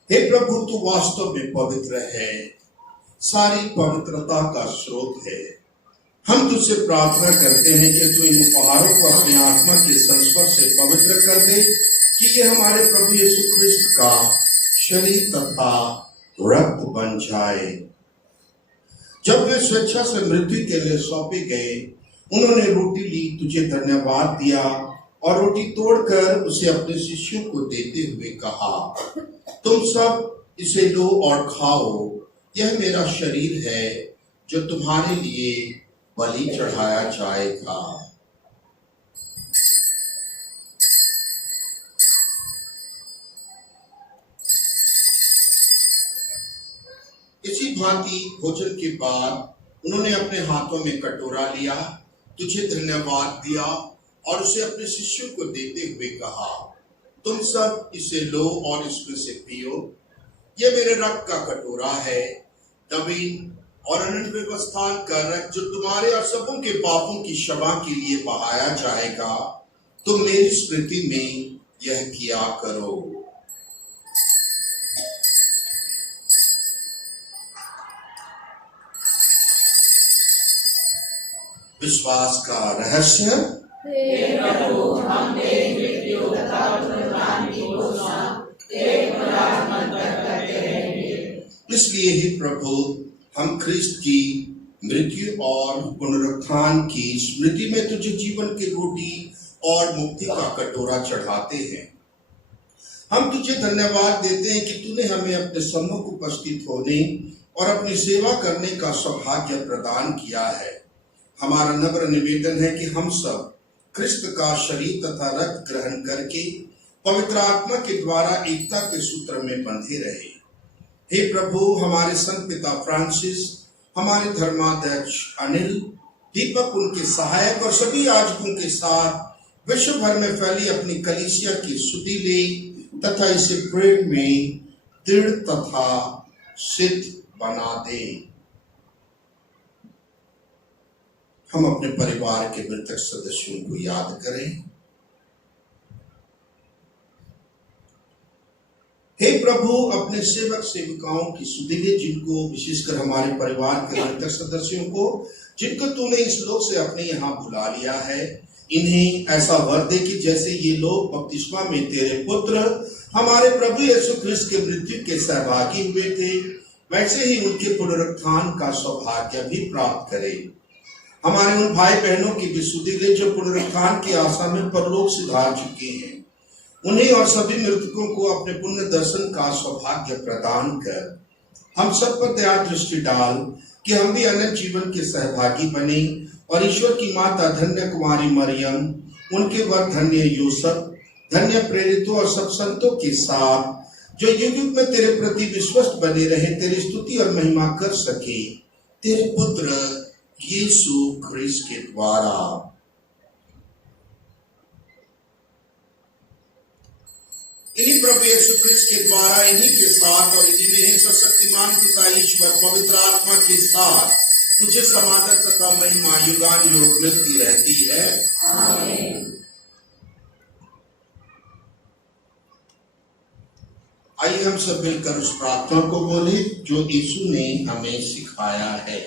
हे प्रभु, तू वास्तव में पवित्र है, सारी पवित्रता का स्रोत है। हम तुझसे प्रार्थना करते हैं कि तू इन उपहारों को अपने आत्मा के संस्पर्श से पवित्र कर दे, कि ये हमारे प्रभु यीशु क्रिस्त का शरीर तथा रक्त बन जाए। जब वे स्वेच्छा से मृत्यु के लिए सौंपे गए, उन्होंने रोटी ली, तुझे धन्यवाद दिया और रोटी तोड़कर उसे अपने शिष्यों को देते हुए कहा, तुम सब इसे लो और खाओ, यह मेरा शरीर है जो तुम्हारे लिए बलि चढ़ाया जाएगा। इसी भांति भोजन के बाद उन्होंने अपने हाथों में कटोरा लिया, तुझे धन्यवाद दिया और उसे अपने शिष्यों को देते हुए कहा, तुम सब इसे लो और इसमें से पियो, यह मेरे रक्त का कटोरा है, नवीन और अनंत व्यवस्था का रक्त जो तुम्हारे और सबों के पापों की क्षमा के लिए बहाया जाएगा। तुम मेरी स्मृति में यह किया करो। विश्वास का रहस्य। हे प्रभु, हम तेरी मृत्यु तथा पुनरुत्थान की घोषणा तेरे पुनरागमन तक करते रहेंगे। इसलिए हे प्रभु, हम ख्रिस्त की मृत्यु और पुनरुत्थान की स्मृति में तुझे जीवन की रोटी और मुक्ति का कटोरा चढ़ाते हैं। हम तुझे धन्यवाद देते हैं कि तूने हमें अपने सम्मुख उपस्थित होने और अपनी सेवा करने का सौभाग्य प्रदान किया है। हमारा नम्र निवेदन है कि हम सब क्रिस्त का शरीर तथा रक्त ग्रहण करके पवित्र आत्मा के द्वारा एकता के सूत्र में बंधे रहे। हे प्रभु, हमारे संत पिता फ्रांसिस, हमारे धर्माध्यक्ष अनिल, दीपक, उनके सहायक और सभी याजकों के साथ विश्व भर में फैली अपनी कलीसिया की स्तुति ले तथा इसे प्रेम में दृढ़ तथा सिद्ध बना दे। हम अपने परिवार के मृतक सदस्यों को याद करें। हे प्रभु, अपने सेवक सेविकाओं की सुधि ले, जिनको विशेषकर हमारे परिवार के मृतक सदस्यों को जिनको तूने इस लोक से अपने यहाँ बुला लिया है, इन्हें ऐसा वर दे कि जैसे ये लोग बपतिस्मा में तेरे पुत्र हमारे प्रभु यीशु ख्रिस्त के मृत्यु के सहभागी हुए थे, वैसे ही उनके पुनरुत्थान का सौभाग्य भी प्राप्त करे। हमारे उन भाई बहनों की भी सुधि ले जो पुनरुत्थान की आशा में परलोक सिधार चुके हैं, उन्हें और सभी मृतकों को अपने पुण्य दर्शन का सौभाग्य प्रदान कर हम सब पर दया दृष्टि डाल कि हम भी अनंत जीवन के सहभागी बने और ईश्वर की माता धन्य कुमारी मरियम, उनके वर धन्य यूसुफ, धन्य प्रेरितों और सब संतों के साथ जो युग युग में तेरे प्रति विश्वस्त बने रहे, तेरी स्तुति और महिमा कर सके, तेरे पुत्र यीशु ख्रिस्त के द्वारा। इन्हीं प्रभु यीशु ख्रिस्त के द्वारा, इन्हीं के साथ और इन्हीं में सर्वशक्तिमान पिता ईश्वर पवित्र आत्मा के साथ तुझे समादर तथा महिमा युगान युग मिलती रहती है। आमीन। आइए हम सब मिलकर उस प्रार्थना को बोले जो यीशु ने हमें सिखाया है।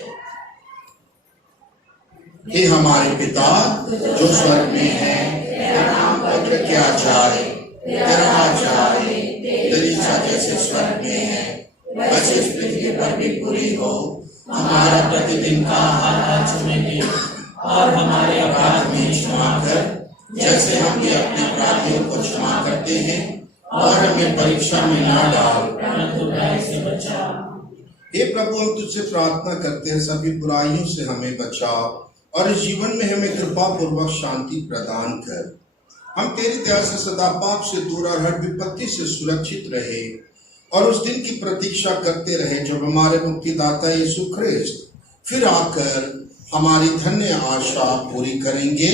हे हमारे पिता जो स्वर्ग में है, तेरा नाम पवित्र किया जाए, तेरा राज्य आए, तेरी इच्छा जैसे स्वर्ग में है वैसे इस पृथ्वी पर भी पूरी हो। हमारा प्रतिदिन का आहार आज हमें दे और हमारे अपराध में क्षमा कर जैसे हम भी अपने अपराधियों को क्षमा करते हैं, और हमें परीक्षा में ना डाल परंतु बुराई से बचा। हे प्रभु, हम तुझसे प्रार्थना करते हैं सभी बुराइयों से हमें बचाओ और इस जीवन में हमें कृपा पूर्वक शांति प्रदान कर। हम तेरी दया से सदा पाप से दूर और हर विपत्ति से सुरक्षित रहे और उस दिन की प्रतीक्षा करते रहे जब हमारे मुक्तिदाता यीशु ख्रिस्त फिर आकर हमारी धन्य आशा पूरी करेंगे।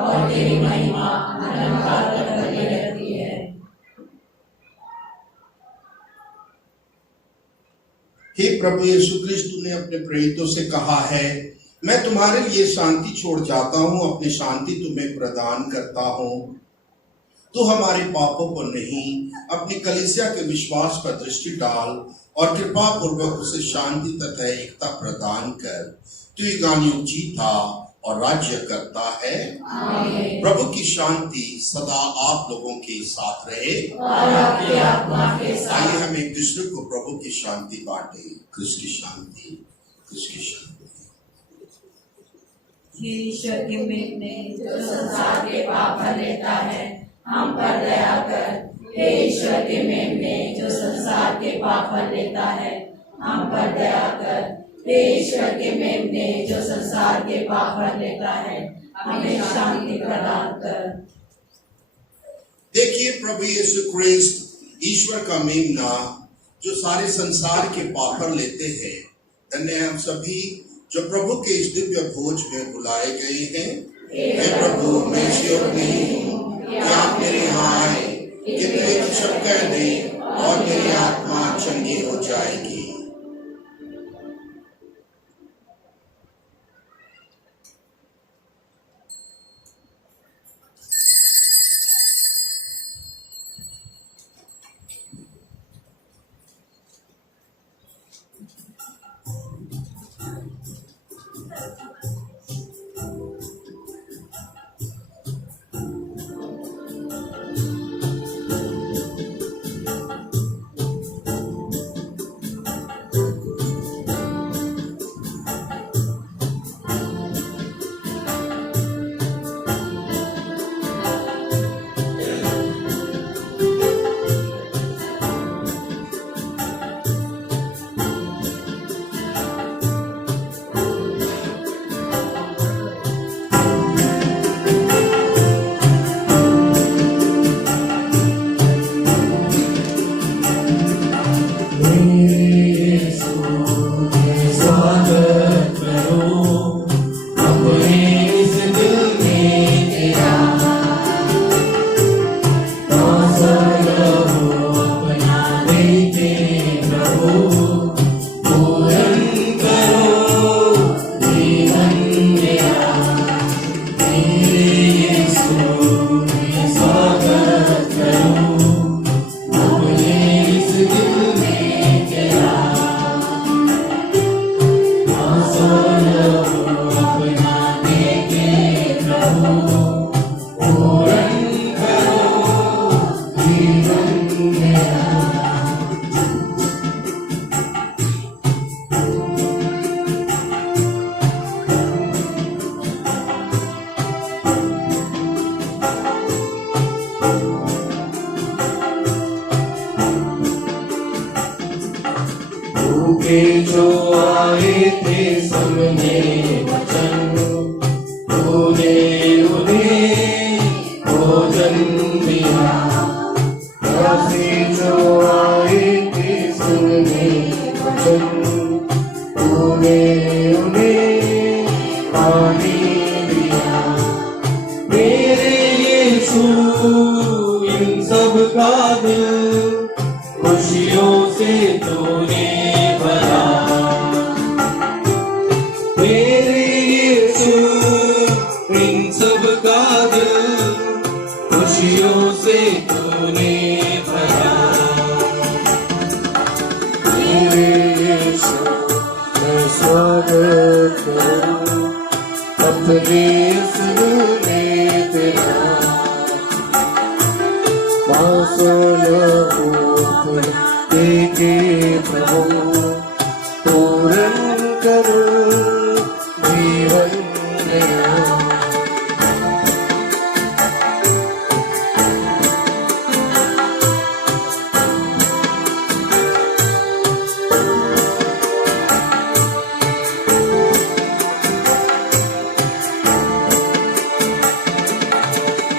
और तेरी महिमा अनंत तक बनी रहती है। हे प्रभु यीशु ख्रिस्त, तूने अपने प्रेरितों से कहा है, मैं तुम्हारे लिए शांति छोड़ जाता हूँ, अपनी शांति तुम्हें प्रदान करता हूँ। तू हमारे पापों पर नहीं, अपनी कलीसिया के विश्वास पर दृष्टि डाल और कृपा पूर्वक उसे शांति तथा एकता प्रदान कर। तू युगानुयुग जीता और राज्य करता है। आमीन। प्रभु की शांति सदा आप लोगों के साथ रहे और आपकी आत्मा के साथ। आइए हम एक दूसरे को प्रभु की शांति बांटे। क्रिस्त की शांति, क्रिस्त की शांति। हे ईश्वर के मेमने जो संसार के पाप भर लेता है, हम पर दया कर। हे ईश्वर के मेमने जो संसार के पाप भर लेता है, हम पर दया कर। हे ईश्वर के मेमने जो संसार के पाप भर लेता है, हमें शांति प्रदान कर। देखिए प्रभु यीशु क्रिस्त ईश्वर का मेमना जो सारे संसार के पाप भर लेते हैं। धन्य हम सभी जो प्रभु के इस दिव्य भोज में बुलाए गए हैं। हे प्रभु मैं योग्य नहीं हूँ कि आप मेरे यहाँ आए, किंतु एक शब्द कह दें और मेरी आत्मा चंगी हो जाएगी। जो आए थे सुनने वचन, तूने उन्हें भोजन दिया। प्यासे जो आए थे सुनने वचन, तूने उन्हें पानी दिया। मेरे यीशु इन सब का दिल खुशियों से तूने भरा। मेरे यीशु इन सब का दिल खुशियों से तूने भरा। मेरे यीशु मैं स्वागत करूं अपने सुनने तेरा। देखे प्रभु पूरन करो जीवन नया।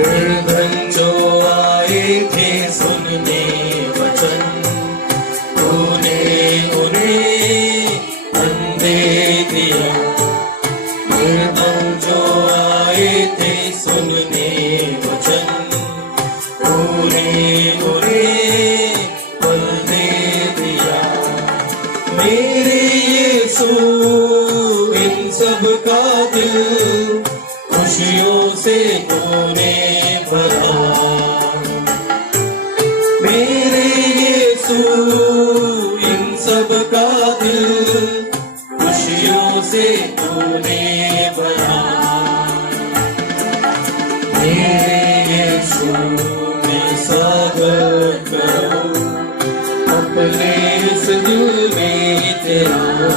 निर्धन जो आए थे सुनने वचन, तूने उन्हें अंधे दिया। निर्धन जो आए थे सुनने वचन, तूने उन्हें अंधे दिया। मेरे यीशु इन सब का दिल खुशियों से तूने भरा। मेरे यीशु इन सब का दिल खुशियों से तूने भरा। मैं स्वागत करूं अपने इस दिल में तेरा।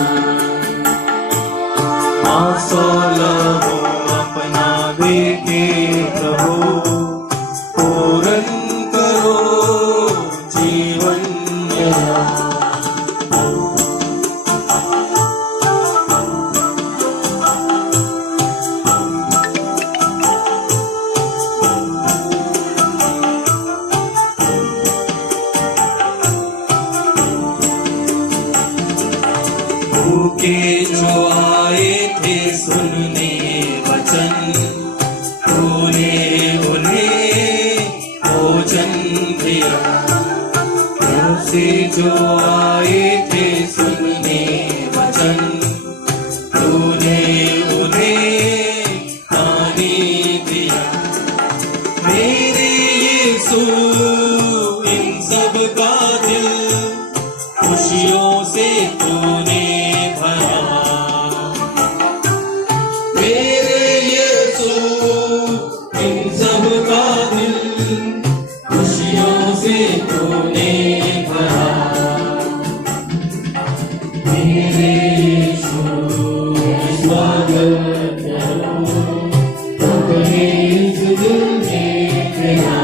आसोला हो अपना देके प्रभु, पूर्ण करो जीवन मेरा। भूखे जो आए थे सुनने वचन, तूने उन्हें भोजन दिया। प्यासे जो आए थे सुनने वचन, तूने उन्हें पानी दिया। मेरे यीशु इन सब का दिल खुशियों से तूने भरा। मेरे यीशु इन सब का दिल खुशियों से तूने भरा। मेरे यीशु स्वागत करो अपने इस दिल में तेरा।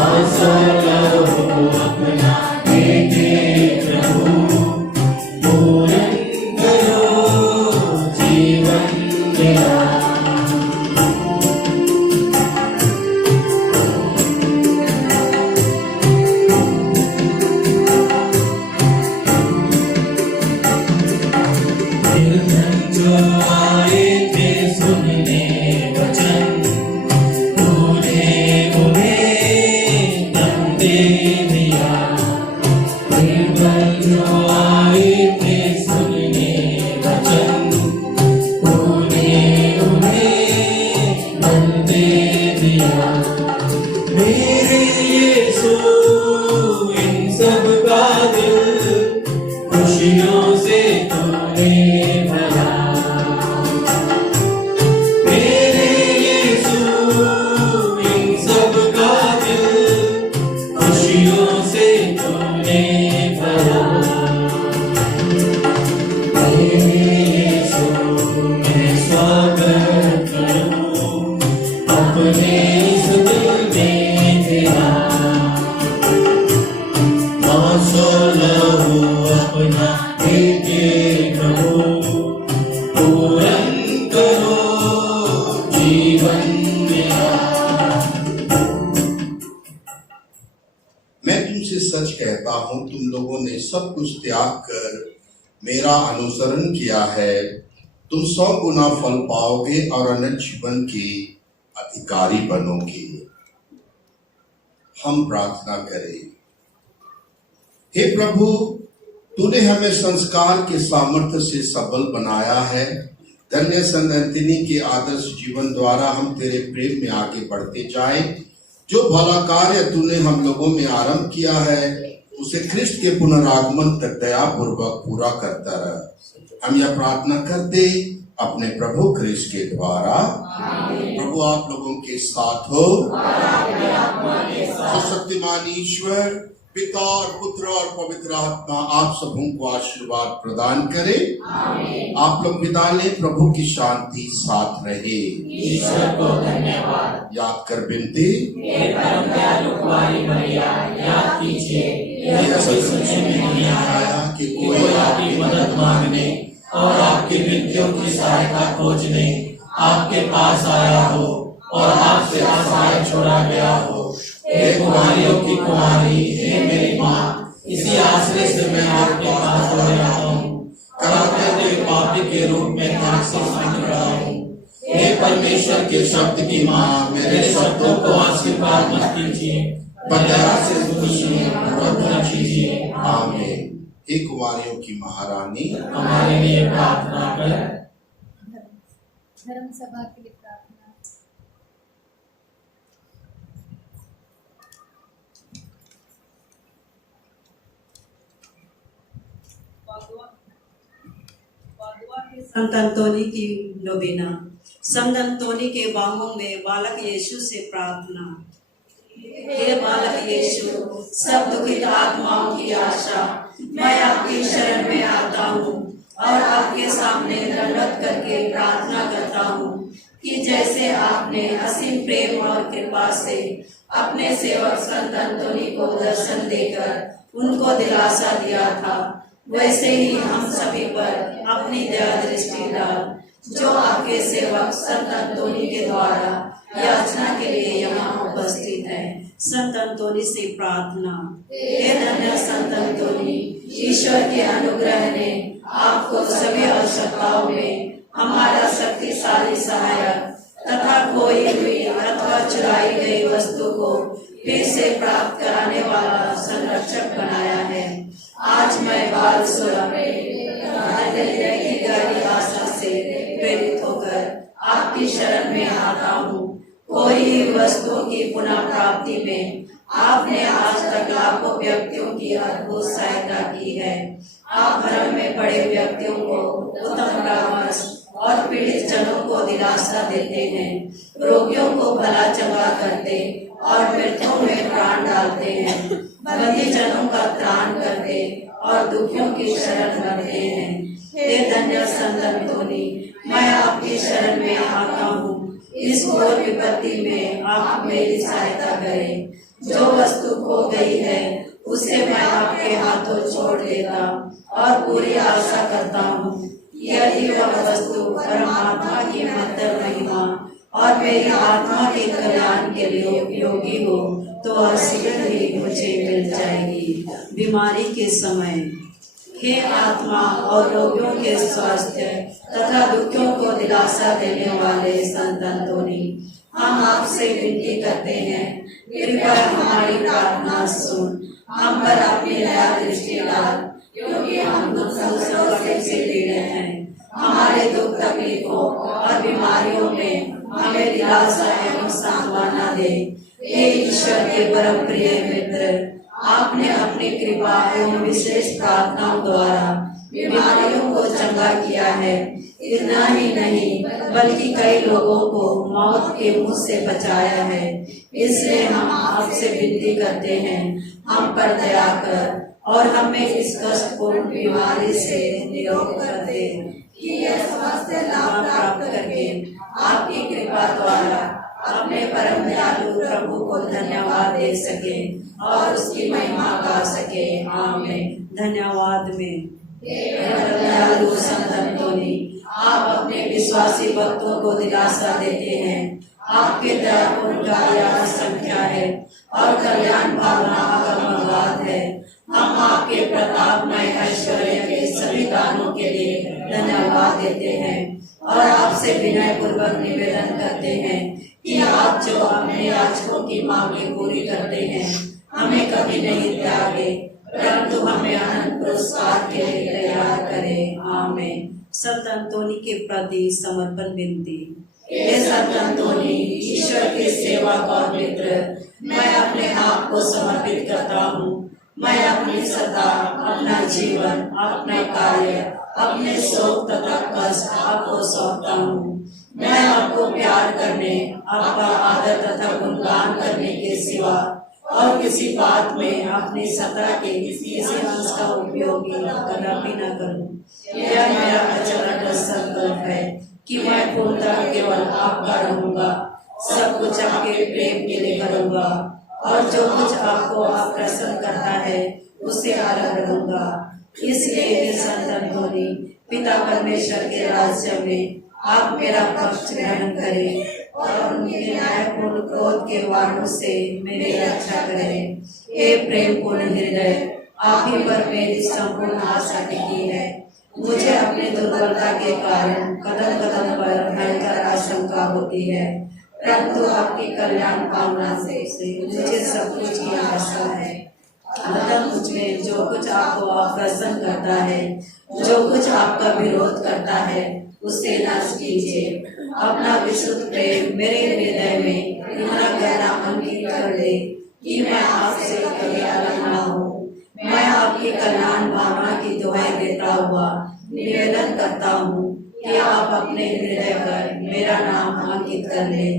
आसोला हो अपना देके प्रभु, पूर्ण करो जीवन मेरा। निर्धन जो आए थे सुनने वचन, तूने उन्हें धन दे दिया। निर्धन जो आए थे सुनने वचन, तूने उन्हें धन दे दिया। मेरे यीशु इन सब का दिल खुशियों से तूने भरा। मेरे यीशु इन सब का दिल खुशियों से तूने भरा। मेरे यीशु मैं स्वागत करूं अपने इस दिल में तेरा। आसोला हो अपना देके प्रभु, पूर्ण करो जीवन मेरा। मैं तुमसे सच कहता हूं, तुम लोगों ने सब कुछ त्याग कर मेरा अनुसरण किया है, तुम 100 गुना फल पाओगे और अनंत जीवन के अधिकारी बनोगे। हम प्रार्थना करें। हे प्रभु, तूने हमें संस्कार के सामर्थ्य से सबल बनाया है। धन्य संत एंथनी के आदर्श जीवन द्वारा हम तेरे प्रेम में आगे बढ़ते जाएं। जो भला कार्य तूने हम लोगों में आरंभ किया है, उसे ख्रिस्त के पुनरागमन तक दया पूर्वक पूरा करता रह। हम यह प्रार्थना करते अपने प्रभु ख्रिस्त के द्वारा। प्रभु आप लोगों के साथ हो। शक्तिमान ईश्वर पिता और पुत्र और पवित्र आत्मा आप सबों को आशीर्वाद प्रदान करे। आप लोग विदा लें। प्रभु की शांति साथ रहे। ईश्वर को धन्यवाद। याद कर विनती, हे परम दयालु कुंवारी मरिया, याद कीजिए यह असल सुनने में नहीं आया कि कोई आपकी मदद मांगने और आपकी विनतियों की सहायता खोजने आपके पास आया हो और आपसे असहाय छोड़ा गया हो। हे कुमारियों की कुमारी, हे मेरी माँ, इसी आश्रय से मैं आपके पास दौड़ रहा हूँ। करते पापी के रूप में आपसे मांग रहा हूँ। हे परमेश्वर के शब्द की माँ, मेरे शब्दों को आशीर्वाद मत कीजिए, पर दया से पूर्ण कीजिए। आमीन। हे कुमारियों की महारानी, हमारे लिए प्रार्थना कर। धर्म सभा के लिए प्रार्थना। संत अंतोनी की नोवेना। संत अंतोनी के बाहों में बालक यीशु से प्रार्थना। हे बालक यीशु, सब दुखित आत्माओं की आशा, मैं आपकी शरण में आता हूँ और आपके सामने दंडवत करके प्रार्थना करता हूँ कि जैसे आपने असीम प्रेम और कृपा से अपने सेवक संत अंतोनी को दर्शन देकर उनको दिलासा दिया था, वैसे ही हम सभी पर अपनी दया दृष्टि डाल, जो आपके सेवक संत अंतोनी के द्वारा याचना के लिए यहाँ उपस्थित है। संत अंतोनी से प्रार्थना। हे धन्य संत अंतोनी, ईश्वर के अनुग्रह ने आपको सभी आवश्यकताओं में हमारा शक्तिशाली सहायक तथा खोई हुई अथवा चुराई गई वस्तु को फिर से प्राप्त कराने वाला संरक्षक बनाया है। आज मैं बाल सुलभ की गहरी आशा से प्रेरित होकर आपकी शरण में आता हूँ। खोई हुई वस्तुओं की पुनः प्राप्ति में आपने आज तक लाखों व्यक्तियों की अद्भुत सहायता की है। आप भ्रम में पड़े व्यक्तियों को उत्तम परामर्श और पीड़ित जनों को दिलासा देते हैं, रोगियों को भला चंगा करते और मृतकों में प्राण डालते हैं, बंदी जनों का त्राण करते और दुखियों की शरण बनते हैं। हे धन्य संत अंतोनी, मैं आपकी शरण में आता हूँ। इस घोर विपत्ति में आप मेरी सहायता करें। जो वस्तु खो गई है उसे मैं आपके हाथों छोड़ देता और पूरी आशा करता हूँ यदि वह वस्तु परमात्मा की महत्तर महिमा और मेरी आत्मा के कल्याण के लिए उपयोगी हो तो वह शीघ्र ही मुझे मिल जाएगी। बीमारी के समय हे आत्मा और रोगियों के स्वास्थ्य तथा दुखियों को दिलासा देने वाले संत अंतोनी, हम आपसे विनती करते हैं, कृपया हमारी प्रार्थना सुन, हम पर अपनी दया दृष्टि डाल, क्योंकि हम दुख संकट से पीड़ित हैं। हमारे दुख तकलीफों और बीमारियों में हमें दिलासा एवं सांत्वना दे। हे ईश्वर के परम प्रिय मित्र, आपने अपनी कृपा एवं विशेष प्रार्थनाओं द्वारा बीमारियों को चंगा किया है। इतना ही नहीं बल्कि कई लोगों को मौत के मुंह से बचाया है। इसलिए हम आपसे विनती करते हैं, हम पर दया कर और हमें इस कष्टपूर्ण बीमारी से निरोग कर दे कि यह स्वास्थ्य लाभ प्राप्त करके आपकी कृपा द्वारा अपने परम दयालु प्रभु को धन्यवाद दे सके और उसकी महिमा गा सके। आमीन। धन्यवाद में दयालु संत अंतोनी, आप अपने विश्वासी भक्तों को दिलासा देते हैं। आपके दयापूर्ण कार्य संख्या है और कल्याण भावना अगमगाध है। हम आपके प्रतापमय ऐश्वर्य के सभी दानों के लिए धन्यवाद देते हैं और आपसे विनय पूर्वक निवेदन करते हैं कि आप जो अपने याचकों की मांगें पूरी करते हैं, हमें कभी नहीं त्यागे, परंतु हमें अनंत पुरस्कार के लिए तैयार करें। आमीन। संत अंतोनी के प्रति समर्पण विनती। हे संत अंतोनी, ईश्वर के सेवक और मित्र, मैं अपने आप को समर्पित करता हूँ। मैं अपनी सत्ता, अपना जीवन, अपना कार्य, अपने शोक तथा कष्ट आपको सौंपता हूँ। मैं आपको प्यार करने, आपका आदर तथा गुणगान करने के सिवा और किसी बात में अपनी सत्ता के किसी अंश का उपयोग कदापि न करूं। यह मेरा अचल संकल्प है कि मैं पूर्णतः केवल आपका रहूंगा, सब कुछ आपके प्रेम के लिए करूंगा और जो कुछ आपको अप्रसन्न करता है उससे अलग रहूंगा। इसलिए संत अंतोनी, पिता परमेश्वर के राज्य में आप मेरा पक्ष ग्रहण करें और उनके न्यायपूर्ण क्रोध के वाणों से मेरी रक्षा करें। हे प्रेम पूर्ण हृदय, आप ही पर मेरी संपूर्ण आशा टिकी है। मुझे अपनी दुर्बलता के कारण कदम कदम पर भयंकर आशंका होती है, परंतु आपकी कल्याण भावना से मुझे सब कुछ की आशा है। अतः मुझमें जो कुछ आपको अप्रसन्न करता है, जो कुछ आपका विरोध करता है, उससे नाश कीजिए। अपना विशुद्ध प्रेम मेरे हृदय में इतना गहरा अंकित कर दे कि मैं आपसे कभी अलग न हो। मैं आपकी कल्याण भावना की दुहाई देता हुआ निवेदन करता हूँ कि आप अपने हृदय पर मेरा नाम नामांकित कर ले,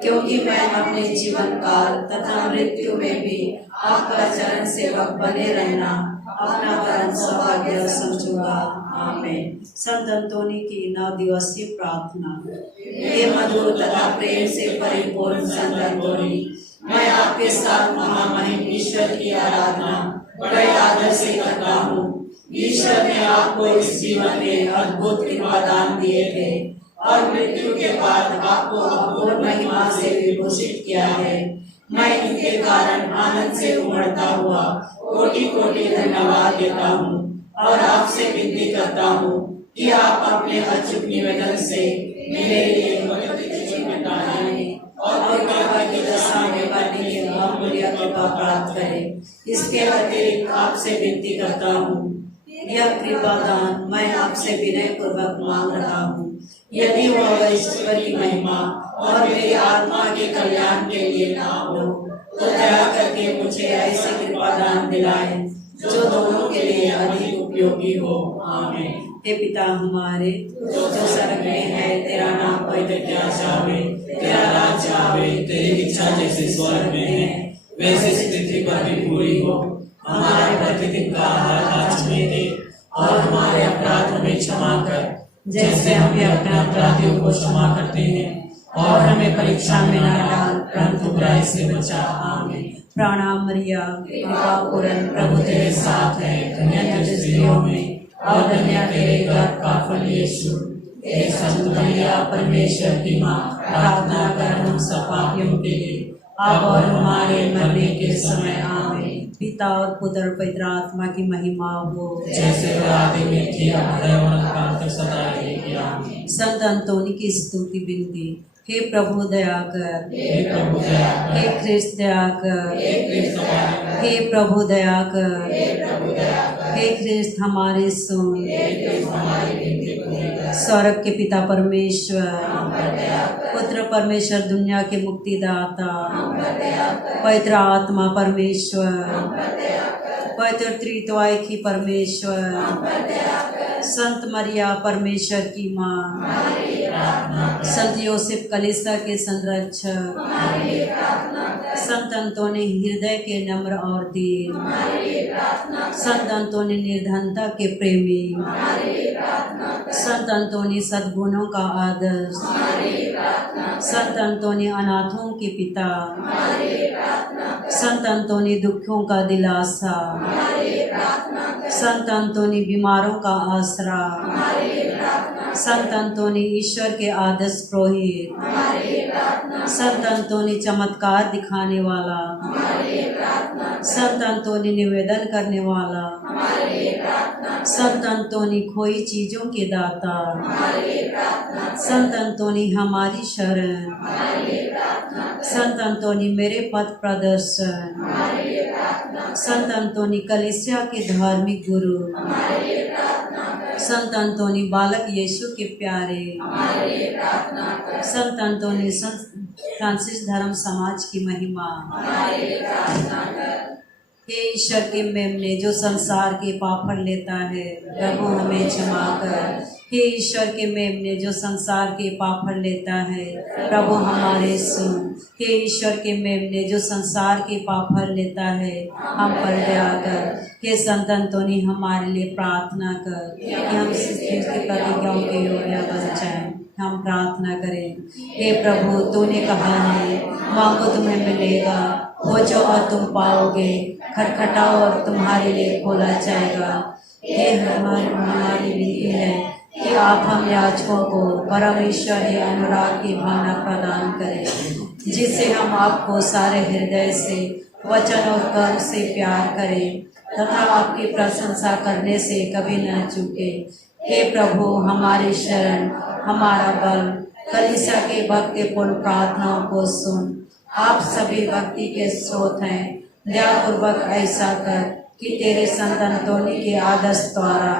क्योंकि मैं अपने जीवन काल तथा मृत्यु में भी आपका चरण सेवक बने रहना अपना परम सौभाग्य समझूंगा। आमीन। संत अंतोनी की 9 दिवसीय प्रार्थना। हे मधुर तथा प्रेम से परिपूर्ण संत अंतोनी, मैं आपके साथ महामहिम ईश्वर की आराधना बड़े आदर से करता हूँ। ईश्वर ने आपको इस जीवन में अद्भुत कृपा दान दिए थे और मृत्यु के बाद आपको अपूर्व महिमा से विभूषित किया है। मैं इनके कारण आनंद से उमड़ता हुआ कोटि कोटि धन्यवाद देता हूँ और आपसे विनती करता हूँ कि आप अपने अचूक निवेदन से मेरे लिए पवित्र जीवन दान और कृपा की दशा में करने की अमूल्य कृपा प्राप्त करें। इसके अतिरिक्त आपसे विनती करता हूँ, यह कृपा दान मैं आपसे विनय पूर्वक मांग रहा हूँ। यदि वह ईश्वर की महिमा और मेरी आत्मा के कल्याण के लिए ना हो तो दया करके मुझे ऐसे कृपा दान दिलाए जो दोनों के लिए अधिक उपयोगी हो। आमीन। हे पिता हमारे जो स्वर्ग में है, तेरा नाम पवित्र किया जावे, तेरा राज्य आवे, तेरी इच्छा जैसे स्वर्ग में है वैसे इस पृथ्वी पर भी पूरी हो। हमारे प्रतिदिन का आहार आज हमें दे और हमारे अपराधों में क्षमा कर जैसे हम भी अपने अपराधियों को क्षमा करते हैं, और हमें परीक्षा में न डाल परंतु बुराई से बचा। आमीन। प्रणाम मरिया, कृपा पूर्ण प्रभु तेरे साथ है, धन्य तू स्त्रियों में और धन्य तेरे गर्भ का फल यीशु। हे संत मरिया परमेश्वर की माँ, प्रार्थना कर हम सब पापियों के लिए अब और हमारे मरने के समय। आमीन। पिता और पुत्र और पवित्र आत्मा की महिमा हो, जैसे आदि में थी अब है और काल तक सदा रहेगी। आमीन। संत अंतोनी की स्तुति विनती। हे प्रभु दया कर, हे प्रभु दया कर, हे ख्रिस्त दया कर, हे ख्रिस्त दया कर, हे प्रभु दया कर, हे प्रभु दया कर, हे ख्रिस्त हमारे सुन। हे ख्रिस्त हमारी विनती पूरी कर। स्वर्ग के पिता परमेश्वर, हम पर दया कर, पुत्र परमेश्वर दुनिया के मुक्तिदाता, हम पर दया कर, पवित्र आत्मा परमेश्वर, हम पर दया कर, पवित्र त्रित्वाई की परमेश्वर, हम पर दया कर, संत मरिया परमेश्वर की माँ, हमारे लिए प्रार्थना कर, संत योसेफ कलीसिया के संरक्षक, हमारे लिए प्रार्थना कर, संत अंतोनी हृदय के नम्र और दीन, हमारे लिए प्रार्थना कर, संत अंतोनी निर्धनता के प्रेमी, हमारे लिए प्रार्थना कर, संत अंतोनी सद्गुणों का आदर्श, हमारे लिए प्रार्थना कर, संत अंतोनी अनाथों के पिता, हमारे लिए प्रार्थना कर, संत अंतोनी दुखियों का दिलासा, हमारे लिए प्रार्थना कर, संत अंतोनी बीमारों का आसरा, हमारे लिए प्रार्थना कर, संत अंतोनी ईश्वर के आदर्श पुरोहित, हमारे लिए प्रार्थना कर, संत अंतोनी चमत्कार दिखाने वाला, हमारे लिए प्रार्थना कर, संत अंतोनी निवेदन करने वाला, हमारे लिए प्रार्थना कर, संत अंतोनी खोई चीजों के दाता, हमारे लिए प्रार्थना कर, संत अंतोनी हमारी शरण, हमारे लिए प्रार्थना कर, संत अंतोनी मेरे पथ प्रदर्शन, हमारे लिए प्रार्थना कर, संत अंतोनी कलीसिया के धार्मिक गुरु, हमारे लिए प्रार्थना कर, संत अंतोनी बालक यीशु के प्यारे, हमारे लिए प्रार्थना कर, संत अंतोनी संत फ्रांसिस धर्म समाज की महिमा। हमारे लिए प्रार्थना कर। हे ईश्वर के मेमने जो संसार के पाप हर लेता है, प्रभु हमें क्षमा कर। हे ईश्वर के मेमने जो संसार के पाप हर लेता है, प्रभु हमारे सुन। हे ईश्वर के मेमने जो संसार के पाप हर लेता है, हम पर दया कर। हे संत अंतोनी हमारे लिए प्रार्थना कर कि हम ख्रिस्त की प्रतिज्ञाओं के योग्य बन जाएं। हम प्रार्थना करें। हे प्रभु, तूने कहा है मांगो तुम्हें मिलेगा, खोजो और तुम पाओगे, खटखटाओ और तुम्हारे लिए खोला जाएगा। हे हमारी विनती है कि आप हम याचकों को परमेश्वरी अनुराग की भावना प्रदान करें, जिससे हम आपको सारे हृदय से, वचन और कर्म से प्यार करें तथा आपकी प्रशंसा करने से कभी न चूके। हे प्रभु, हमारी शरण, हमारा बल, कलीसिया के भक्तिपूर्ण प्रार्थनाओं को सुन। आप सभी भक्ति के स्रोत हैं। दयापूर्वक ऐसा कर कि तेरे संत अंतोनी के आदर्श द्वारा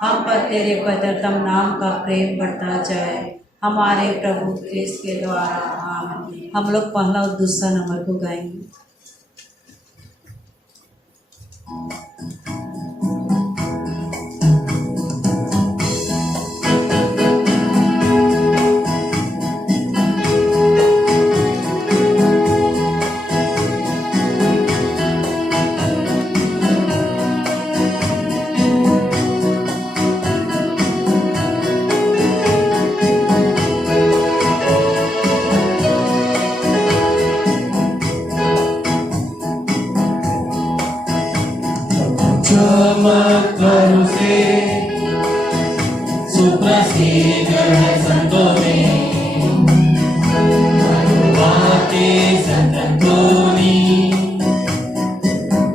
हम पर तेरे पवित्रतम नाम का प्रेम बढ़ता जाए, हमारे प्रभु क्रिस्त के द्वारा। आमीन। हम लोग पहला और दूसरा नंबर को गाएंगे। चमत्कारों से सुप्रसिद्ध है संतों में बातें संतोनी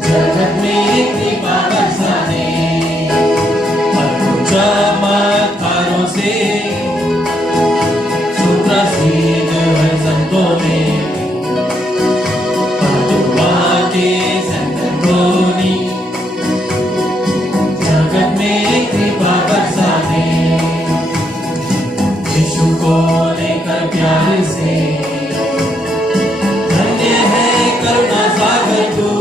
जगत में कृपा बरसाने चमत्कारों से सुप्रसिद्ध है संतों में बातें संतोनी जगत में कृपा बरसाने यीशु को लेकर प्यार से धन्य है करुणा सागर तू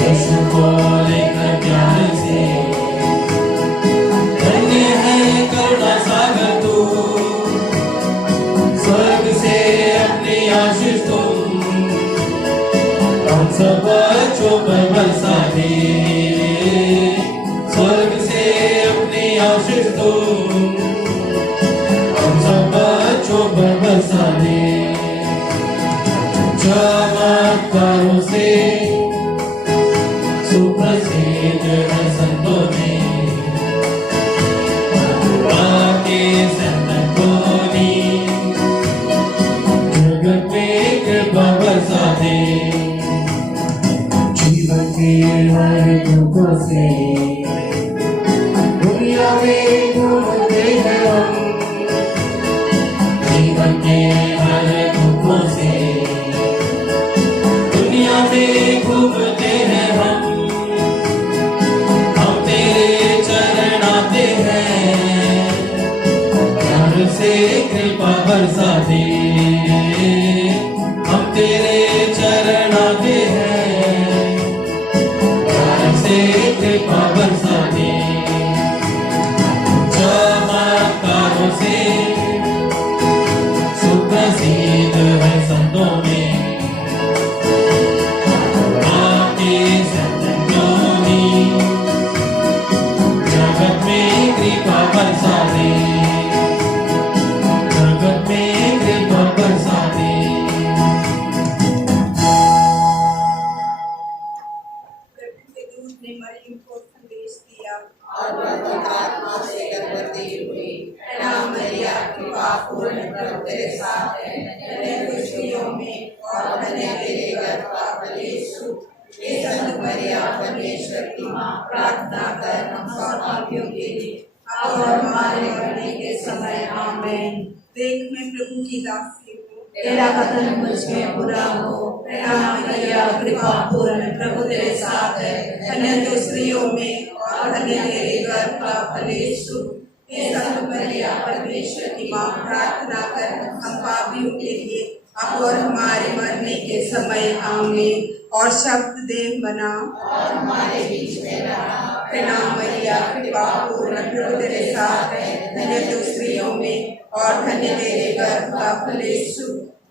यीशु को लेकर प्यार से धन्य है करुणा सागर तू स्वर्ग से अपनी आशीष तुम हम सब बच्चों पर बरसा दे स्वर्ग से अपनी आशीष तुम हम सब बच्चों पर बरसा दे चमत्कारों से सुप्रसिद्ध है संतों में बातें संतोनी जगत में कृपा बरसा दे जीवन के हर दुखों से दुनिया में घूमते हैं हम जीवन के हर दुखों से दुनिया में घूमते हैं हम तेरे चरण आते हैं प्यार से कृपा बरसा दे हम तेरे चरण आते हैं प्यार से कृपा बरसा दे चमत्कारों से सुप्रसिद्ध है संतों में बातें संतोनी जगत में कृपा बरसा दे जगत में कृपा बरसा दे प्रभु के दूत ने मरियम को संदेश दिया और वह पवित्र आत्मा से गर्भवती हुई। प्रणाम मरिया, कृपा पूर्ण प्रभु तेरे साथ है, धन्य तू स्त्रियों में और धन्य तेरे गर्भ का फल यीशु। हे संत मरिया, परमेश्वर की माँ, प्रार्थना कर हम सब पापियों के लिए अब और हमारे मरने के समय। आमीन। देख मैं प्रभु की दासी हूँ, तेरा कथन मुझ में पूरा हो। प्रणाम मरिया, कृपा पूर्ण प्रभु तेरे साथ है, धन्य तू स्त्रियों में और धन्य तेरे गर्भ का फल यीशु। हे संत मरिया, परमेश्वर की माँ, प्रार्थना कर हम पापियों के लिए अब और हमारे मरने के समय। आमीन। और शब्द देह बना और हमारे बीच में रहा। प्रणाम मरिया, कृपा पूर्ण प्रभु तेरे साथ है, धन्य तू स्त्रियों में और धन्य तेरे गर्भ का फल यीशु।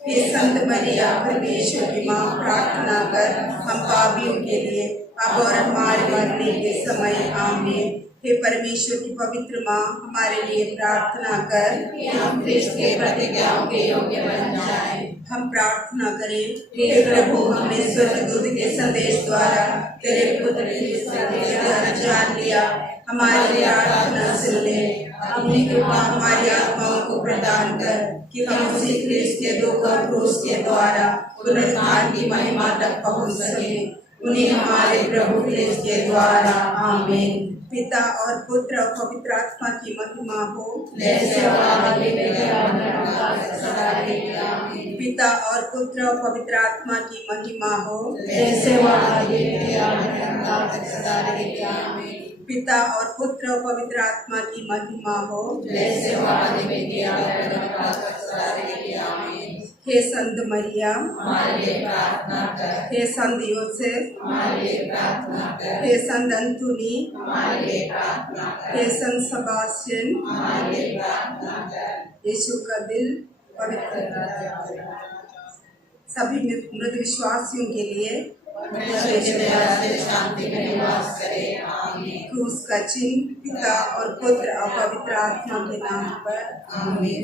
हे संत मरिया, परमेश्वर की माँ, प्रार्थना कर हम पापियों के लिए अब और हमारे मरने के समय। आमीन। हे परमेश्वर की पवित्र माँ, हमारे लिए प्रार्थना कर कि हम ख्रिस्त के प्रतिज्ञाओं के योग्य बन जाएं। हम प्रार्थना करें। हे प्रभु, हमने स्वर्गदूत के संदेश द्वारा तेरे पुत्र यीशु के द्वारा जान लिया। हमारी प्रार्थना सुन ले। अपनी कृपा हमारी आत्माओं को प्रदान कर कि हम उसी ख्रिस्त के दुख और क्रूस के द्वारा पुनरुत्थान की महिमा तक पहुंच सके। उन्हीं हमारे प्रभु ख्रिस्त के द्वारा। आमीन। पिता और पुत्र और पवित्र आत्मा की महिमा हो। जैसे आदि में सदा रहे। आमीन। पिता और पुत्र और पवित्र आत्मा की महिमा हो। जैसे आदि में सदा रहे। आमीन। पिता और पुत्र और पवित्र आत्मा की महिमा हो। जैसे आदि में सदा रहे। आमीन। हे संत मरिया, हमारे लिए प्रार्थना कर। हे संत योसेफ, हमारे लिए प्रार्थना कर। हे संत अंतुनी, हमारे लिए प्रार्थना कर। हे संत सेबास्टियन, हमारे लिए प्रार्थना कर। यीशु का दिल पवित्र सभी मृत विश्वासियों के लिए शांति में निवास करे। आमीन। क्रूस का चिन्ह पिता और पुत्र और पवित्र आत्मा के नाम पर। आमीन।